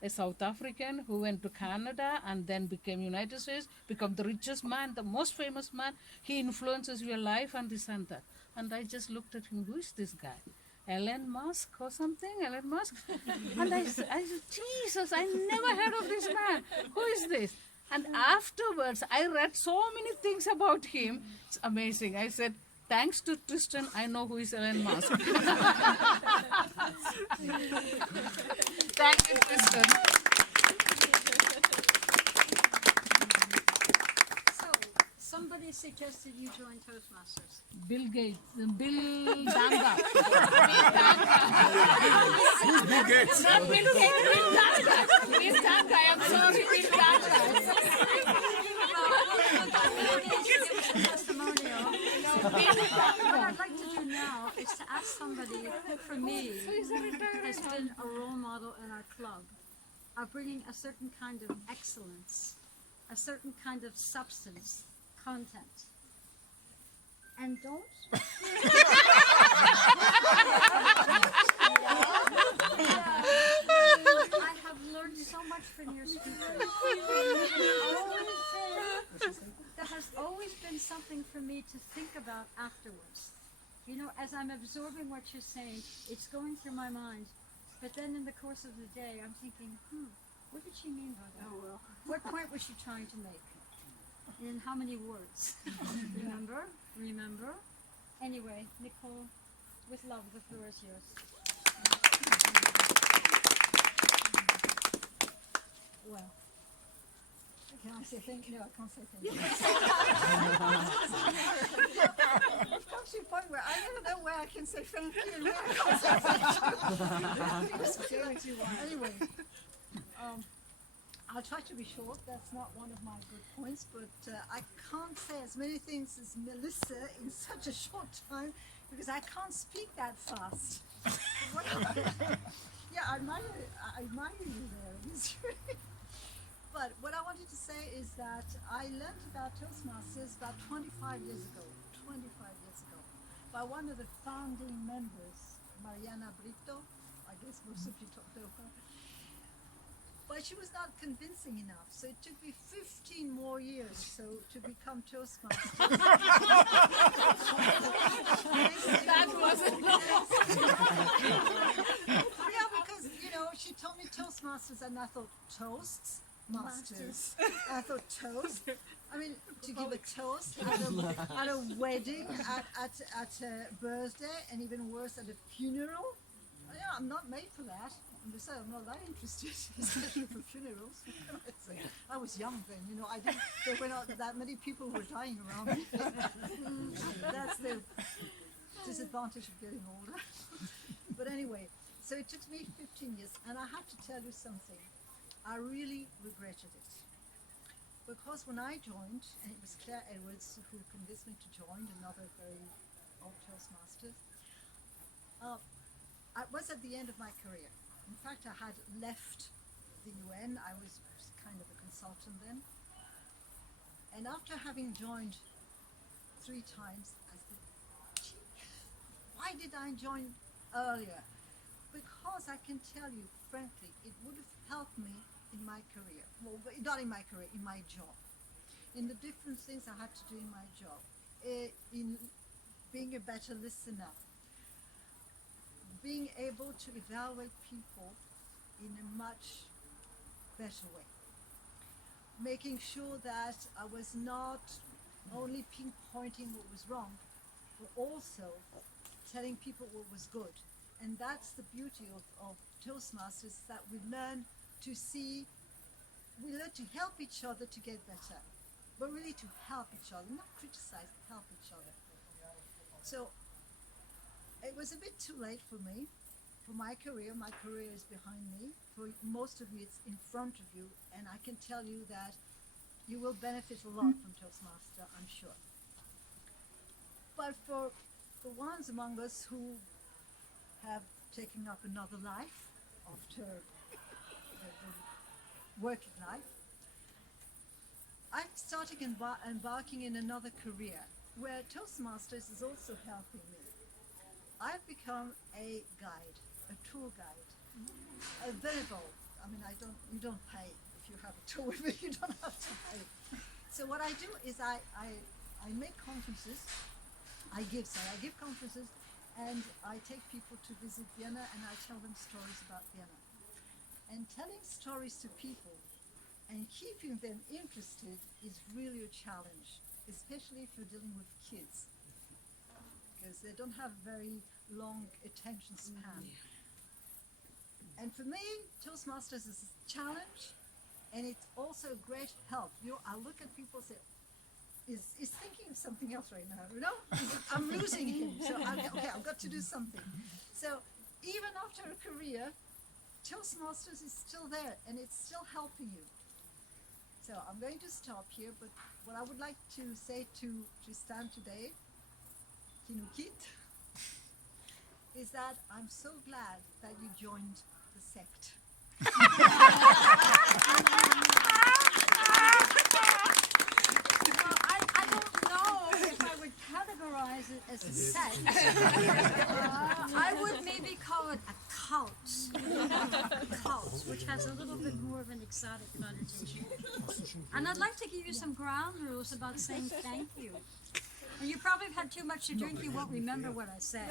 a South African who went to Canada and then became United States, become the richest man, the most famous man. He influences your life and this and that. And I just looked at him, who is this guy? Elon Musk or something? Elon Musk? And I said, Jesus, I never heard of this man. Who is this? And afterwards, I read so many things about him. It's amazing. I said, thanks to Tristan, I know who is Elon Musk. Thank you, Tristan. So, somebody suggested you join Toastmasters. Bill Gates, Bill Danga. Who's Bill Gates? Not Bill Gates, Bill Danga. Bill Danga, I'm sorry, Bill Danga. Testimonial. What I'd like to do now is to ask somebody who, for me, has been a role model in our club of bringing a certain kind of excellence, a certain kind of substance, content. And don't. I have learned so much from your speakers. There has always been something for me to think about afterwards. You know, as I'm absorbing what you're saying, it's going through my mind. But then in the course of the day, I'm thinking, what did she mean by that? Oh, well. What point was she trying to make? In how many words? Remember? Anyway, Nicole, with love, the floor is yours. Well, can I say thank you? No, I can't say thank you. It comes to a point where I don't know where I can say thank you and where I can't say thank you. Anyway, I'll try to be short. That's not one of my good points, but I can't say as many things as Melissa in such a short time because I can't speak that fast. Yeah, I admire you there. But what I wanted to say is that I learned about Toastmasters about 25 years ago, by one of the founding members, Mariana Brito. I guess most of you talked to her. But she was not convincing enough, so it took me 15 more years to become Toastmasters. That wasn't Yeah, because, she told me Toastmasters, and I thought, toasts? masters. I thought toast. I mean, to give a toast at a wedding, at a birthday, and even worse, at a funeral. Yeah, I'm not made for that. And besides, I'm not that interested, especially for funerals. I was young then, you know. There were not that many people who were dying around me. That's the disadvantage of getting older. But anyway, so it took me 15 years, and I have to tell you something. I really regretted it. Because when I joined, and it was Claire Edwards who convinced me to join, another very old Toastmaster, I was at the end of my career. In fact, I had left the UN. I was kind of a consultant then. And after having joined 3 times, I said, gee, why did I join earlier? Because I can tell you, frankly, it would have helped me in my career. Well, not in my career, in my job. In the different things I had to do in my job. In being a better listener. Being able to evaluate people in a much better way. Making sure that I was not only pinpointing what was wrong, but also telling people what was good. And that's the beauty of Toastmasters, that we learn to see, we learn to help each other to get better. But really to help each other, not criticize, help each other. So it was a bit too late for me, for my career. My career is behind me. For most of you, it's in front of you. And I can tell you that you will benefit a lot from Toastmaster, I'm sure. But for the ones among us who have taken up another life after the working life, I'm starting embarking in another career where Toastmasters is also helping me. I've become a guide, a tour guide, a variable. I mean, you don't pay if you have a tour with me. You don't have to pay. So what I do is I make conferences. I give conferences, and I take people to visit Vienna, and I tell them stories about Vienna. And telling stories to people and keeping them interested is really a challenge, especially if you're dealing with kids. Because they don't have very long attention span. And for me, Toastmasters is a challenge, and it's also a great help. I look at people and say, is thinking of something else right now, you know? I'm losing him, so I've got to do something. So even after a career, Toastmasters is still there, and it's still helping you. So I'm going to stop here, but what I would like to say to Tristan today, Kinukit, is that I'm so glad that you joined the sect. Well, I don't know if I would categorize it as a sect. I would maybe call it a cult. A cult, which has a little bit more of an exotic connotation. And I'd like to give you some ground rules about saying thank you. And you probably have had too much to drink, you won't remember what I say.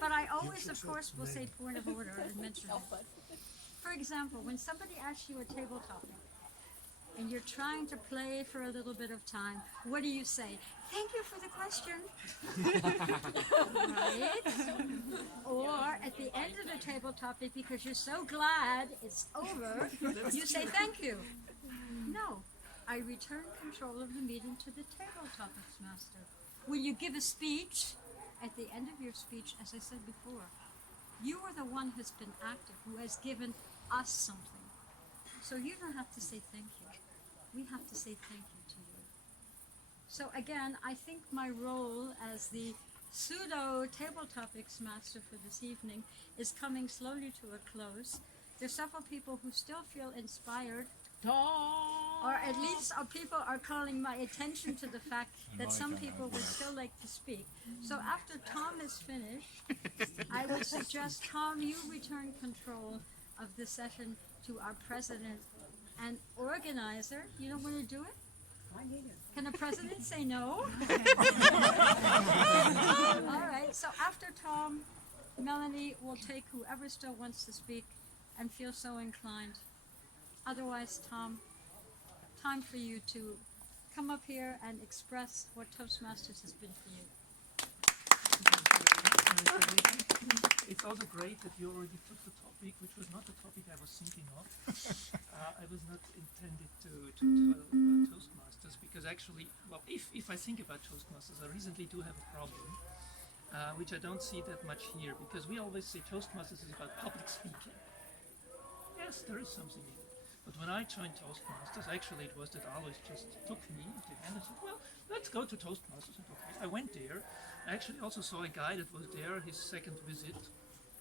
But I always, of course, will say point of order and mention it. For example, when somebody asks you a table topic, and you're trying to play for a little bit of time, what do you say? Thank you for the question. Right? Or at the end of the table topic, because you're so glad it's over, you say thank you. No. I return control of the meeting to the table topics master. When you give a speech, at the end of your speech, as I said before, you are the one who's been active, who has given us something. So you don't have to say thank you. We have to say thank you to you. So again, I think my role as the pseudo table topics master for this evening is coming slowly to a close. There's several people who still feel inspired, or at least people are calling my attention to the fact that some people would still like to speak. So after Tom is finished, I would suggest, Tom, you return control of this session to our president and organizer. You don't want to do it? Can the president say no? All right, so after Tom, Melanie will take whoever still wants to speak and feels so inclined. Otherwise, Tom, time for you to come up here and express what Toastmasters has been for you. It's also great that you already took the topic, which was not the topic I was thinking of. I was not intended to tell about Toastmasters because actually, well, if I think about Toastmasters, I recently do have a problem, which I don't see that much here because we always say Toastmasters is about public speaking. Yes, there is something in it. But when I joined Toastmasters, actually it was that Alois just took me to the hand and said, well, let's go to Toastmasters. And I went there. I actually also saw a guy that was there, his second visit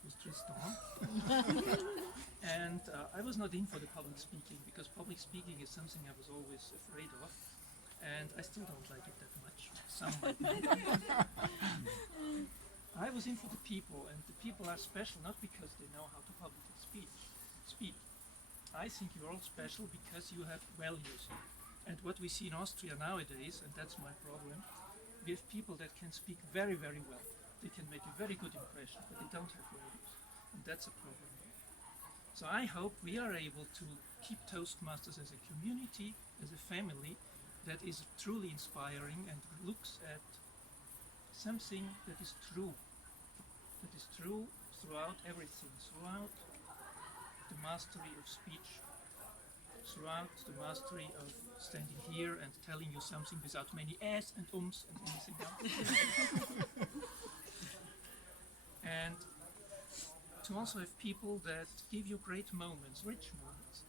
was Tristan. And I was not in for the public speaking because public speaking is something I was always afraid of. And I still don't like it that much. Some might not. I was in for the people, and the people are special not because they know how to publicly speak. I think you're all special because you have values. And what we see in Austria nowadays, and that's my problem, we have people that can speak very, very well. They can make a very good impression, but they don't have values. And that's a problem. So I hope we are able to keep Toastmasters as a community, as a family, that is truly inspiring and looks at something that is true throughout everything, throughout the mastery of speech, throughout the mastery of standing here and telling you something without many ahs and ums and anything else. And to also have people that give you great moments, rich moments.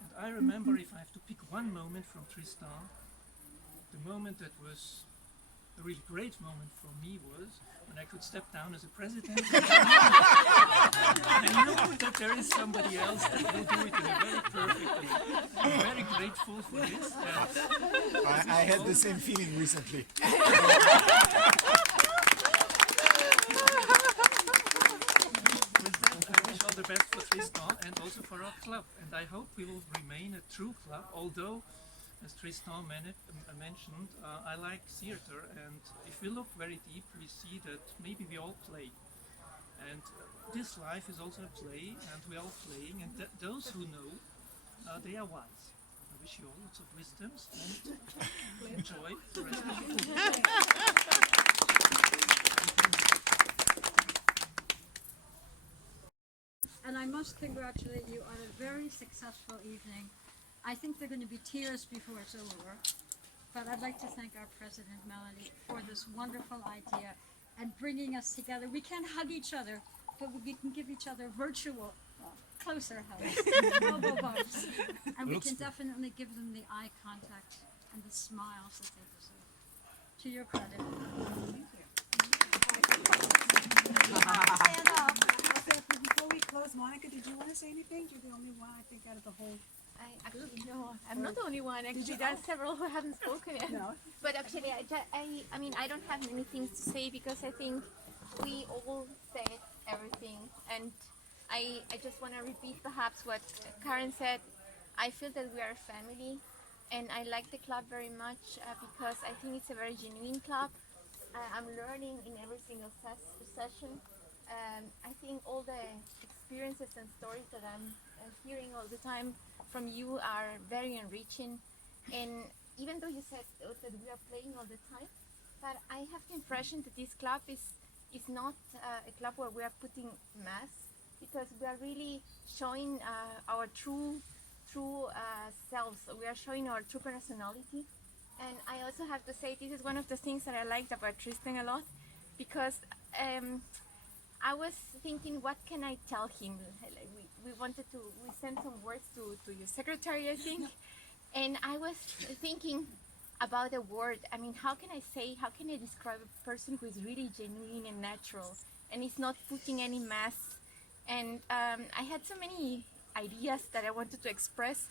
And I remember, if I have to pick one moment from Tristan, the moment that was a really great moment for me was when I could step down as a president and know that there is somebody else that will do it in a very perfect way. I'm very grateful for this. I had the same feeling recently. With that, I wish all the best for Tristan and also for our club. And I hope we will remain a true club, although, as Tristan mentioned, I like theater, and if we look very deep, we see that maybe we all play. And this life is also a play, and we are all playing, and those who know, they are wise. I wish you all lots of wisdoms and enjoy the rest of the day. And I must congratulate you on a very successful evening. I think there are going to be tears before it's over. But I'd like to thank our president, Melanie, for this wonderful idea and bringing us together. We can't hug each other, but we can give each other virtual, closer hugs, elbow bumps. And we can definitely give them the eye contact and the smiles that they deserve. To your credit. Stand up. Okay, before we close, Monica, did you want to say anything? You're the only one, I think, out of the whole. No, I'm not the only one. Actually, there are several who haven't spoken yet. No. But actually, I mean, I don't have many things to say because I think we all said everything. And I just want to repeat perhaps what Karen said. I feel that we are a family, and I like the club very much because I think it's a very genuine club. I'm learning in every single session. I think all the experiences and stories that I'm hearing all the time from you are very enriching. And even though you said that we are playing all the time, but I have the impression that this club is not a club where we are putting masks, because we are really showing our true selves. We are showing our true personality. And I also have to say, this is one of the things that I liked about Tristan a lot, because I was thinking, what can I tell him? We sent some words to your secretary, I think, and I was thinking about a word. I mean, how can I describe a person who is really genuine and natural, and is not putting any masks? And I had so many ideas that I wanted to express.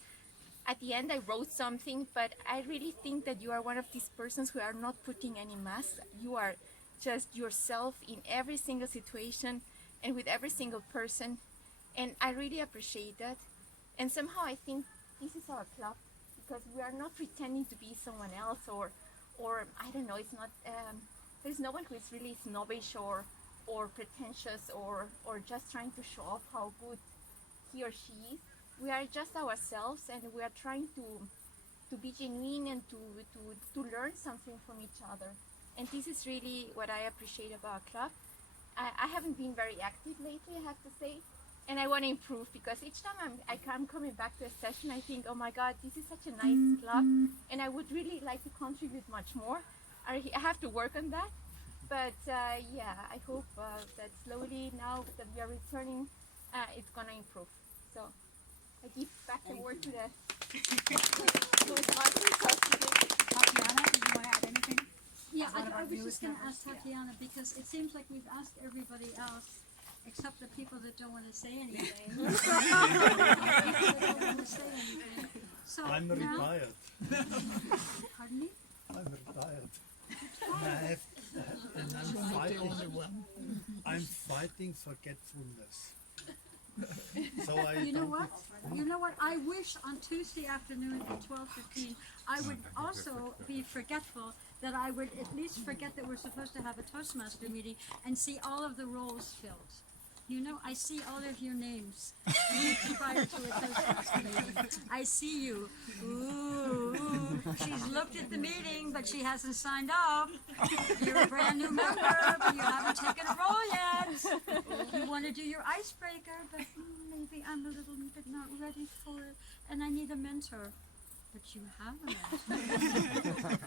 At the end, I wrote something, but I really think that you are one of these persons who are not putting any masks. You are just yourself in every single situation and with every single person, and I really appreciate that. And somehow I think this is our club, because we are not pretending to be someone else, or I don't know, it's not there's no one who is really snobbish or pretentious or just trying to show off how good he or she is. we are just ourselves, and we are trying to be genuine and to learn something from each other. And this is really what I appreciate about our club. I haven't been very active lately, I have to say, and I want to improve, because each time I'm coming back to a session, I think, oh my God, this is such a nice club, and I would really like to contribute much more. I have to work on that, but yeah, I hope that slowly, now that we are returning, it's gonna improve. So I give back the word to the Tatiana, do you want to add anything? Yeah, I was just going to ask Tatiana, because it seems like we've asked everybody else, except the people that don't want to say anything. So I'm now, retired. pardon me? I'm retired. And I'm fighting forgetfulness. So You know what? You know what? I wish on Tuesday afternoon at 12:15, I would also be forgetful, that I would at least forget that we're supposed to have a Toastmaster meeting and see all of the roles filled. You know, I see all of your names prior to a Toastmaster meeting. I see you. Ooh, she's looked at the meeting, but she hasn't signed up. You're a brand new member, but you haven't taken a role yet. You want to do your icebreaker, but maybe I'm a little bit not ready for it, and I need a mentor. But you have a mentor.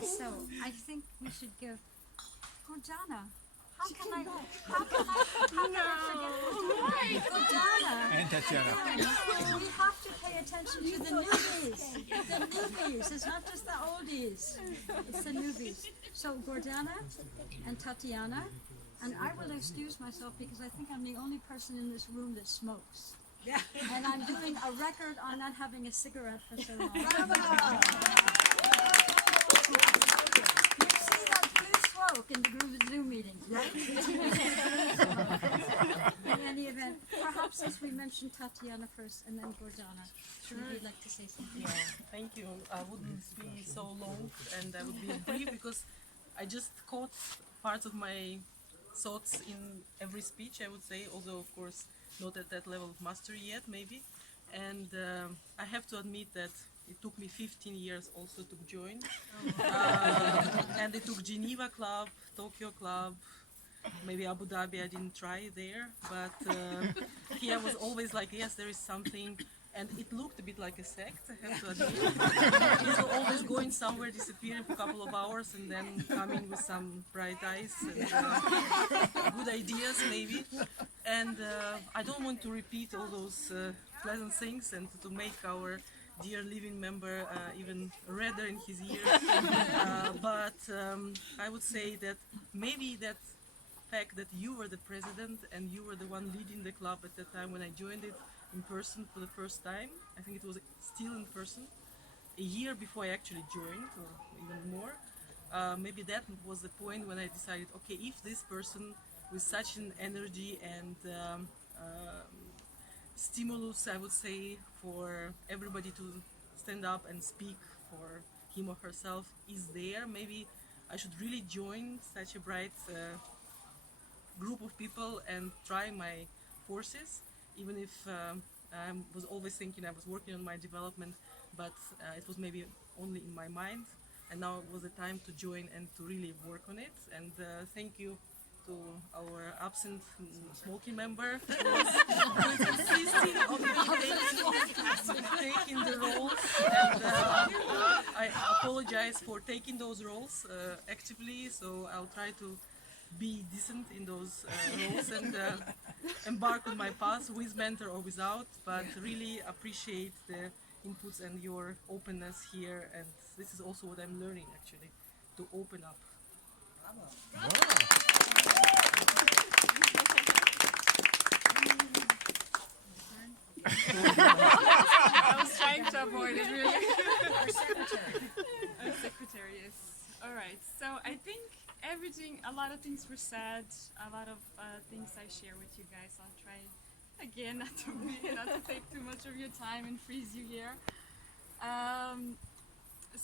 So I think we should give Gordana. How can I forget Gordana? And Tatiana. We have to pay attention to the newbies. The newbies. It's not just the oldies. It's the newbies. So Gordana and Tatiana, and I will excuse myself because I think I'm the only person in this room that smokes. Yeah. And I'm doing a record on not having a cigarette for so long. You see that blue smoke in the Zoom meetings, right? In any event, perhaps since we mentioned Tatiana first and then Gordana, would you like to say something? Yeah, thank you. I wouldn't be so long, and I would be brief because I just caught part of my thoughts in every speech, I would say, although of course not at that level of mastery yet, maybe. And I have to admit that it took me 15 years also to join. And it took Geneva Club, Tokyo Club, maybe Abu Dhabi, I didn't try there, but here was always like, yes, there is something. And it looked a bit like a sect, I have to admit. People always going somewhere, disappearing for a couple of hours, and then coming with some bright eyes and good ideas, maybe. And I don't want to repeat all those pleasant things and to make our dear living member even redder in his ears. But I would say that maybe that fact that you were the president and you were the one leading the club at the time when I joined it in person for the first time. I think it was still in person, a year before I actually joined, or even more. Maybe that was the point when I decided, okay, if this person with such an energy and stimulus, I would say, for everybody to stand up and speak for him or herself is there, maybe I should really join such a bright group of people and try my forces, even if I was always thinking I was working on my development, but it was maybe only in my mind, and now it was the time to join and to really work on it. And thank you to our absent smoking member who was insisting on me taking the roles, and I apologize for taking those roles actively, so I'll try to be decent in those roles and embark on my path with mentor or without, but really appreciate the inputs and your openness here, and this is also what I'm learning actually, to open up. I was trying to avoid it really. Our secretary, yes. Alright, so I think a lot of things were said, a lot of things I share with you guys. I'll try again not to take too much of your time and freeze you here.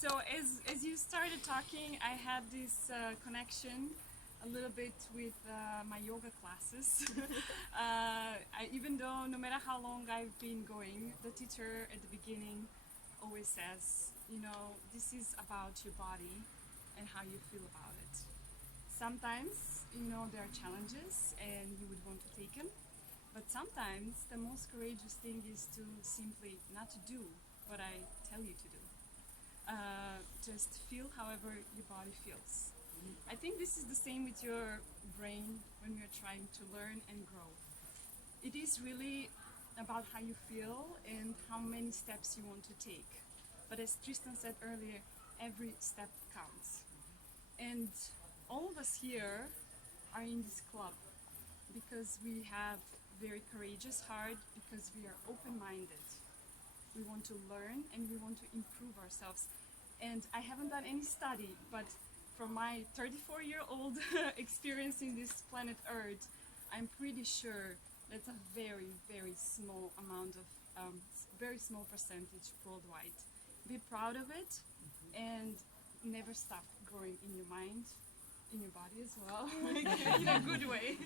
So as you started talking, I had this connection a little bit with my yoga classes. Even though no matter how long I've been going, the teacher at the beginning always says, you know, this is about your body and how you feel about it. Sometimes, you know, there are challenges and you would want to take them, but sometimes the most courageous thing is to simply not to do what I tell you to do. Just feel however your body feels. I think this is the same with your brain when we are trying to learn and grow. It is really about how you feel and how many steps you want to take. But as Tristan said earlier, every step counts. And all of us here are in this club because we have very courageous heart, because we are open-minded. We want to learn and we want to improve ourselves. And I haven't done any study, but from my 34-year-old experience in this planet Earth, I'm pretty sure that's a very, very small amount of, very small percentage worldwide. Be proud of it and never stop growing in your mind, in your body as well, in a good way.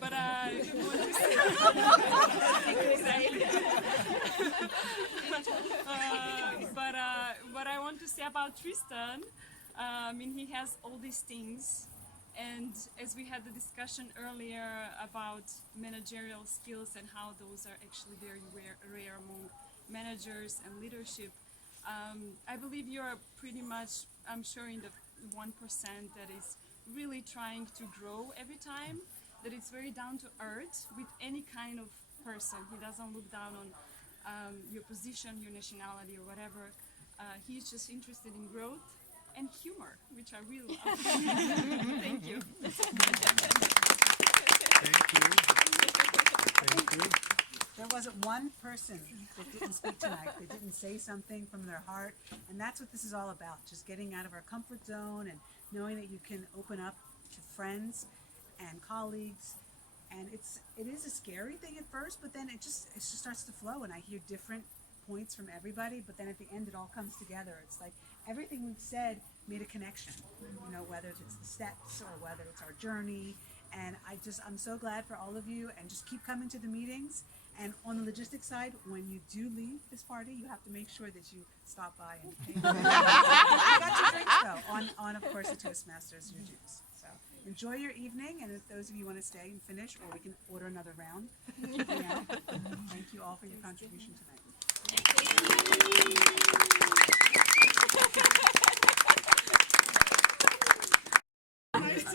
But I want to say, what I want to say about Tristan, I mean, he has all these things, and as we had the discussion earlier about managerial skills and how those are actually very rare among managers and leadership, I believe you are pretty much, I'm sure, in the 1% that is really trying to grow every time, that it's very down to earth with any kind of person. He doesn't look down on your position, your nationality, or whatever. He's just interested in growth and humor, which I really love. Thank you. Thank you. There wasn't one person that didn't speak tonight, that didn't say something from their heart, and that's what this is all about, just getting out of our comfort zone and knowing that you can open up to friends and colleagues. And it is a scary thing at first, but then it just starts to flow, and I hear different points from everybody, but then at the end it all comes together. It's like everything we've said made a connection, you know, whether it's the steps or whether it's our journey. And I'm so glad for all of you, and just keep coming to the meetings. And on the logistics side, when you do leave this party, you have to make sure that you stop by and pay. You got your drinks though, on of course the Toastmasters, your dues. So enjoy your evening, and if those of you want to stay and finish, or we can order another round. Yeah. Thank you all for your contribution tonight.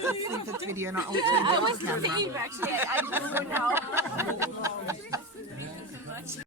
Think that video not all I turned was on camera. thinking actually, I don't know.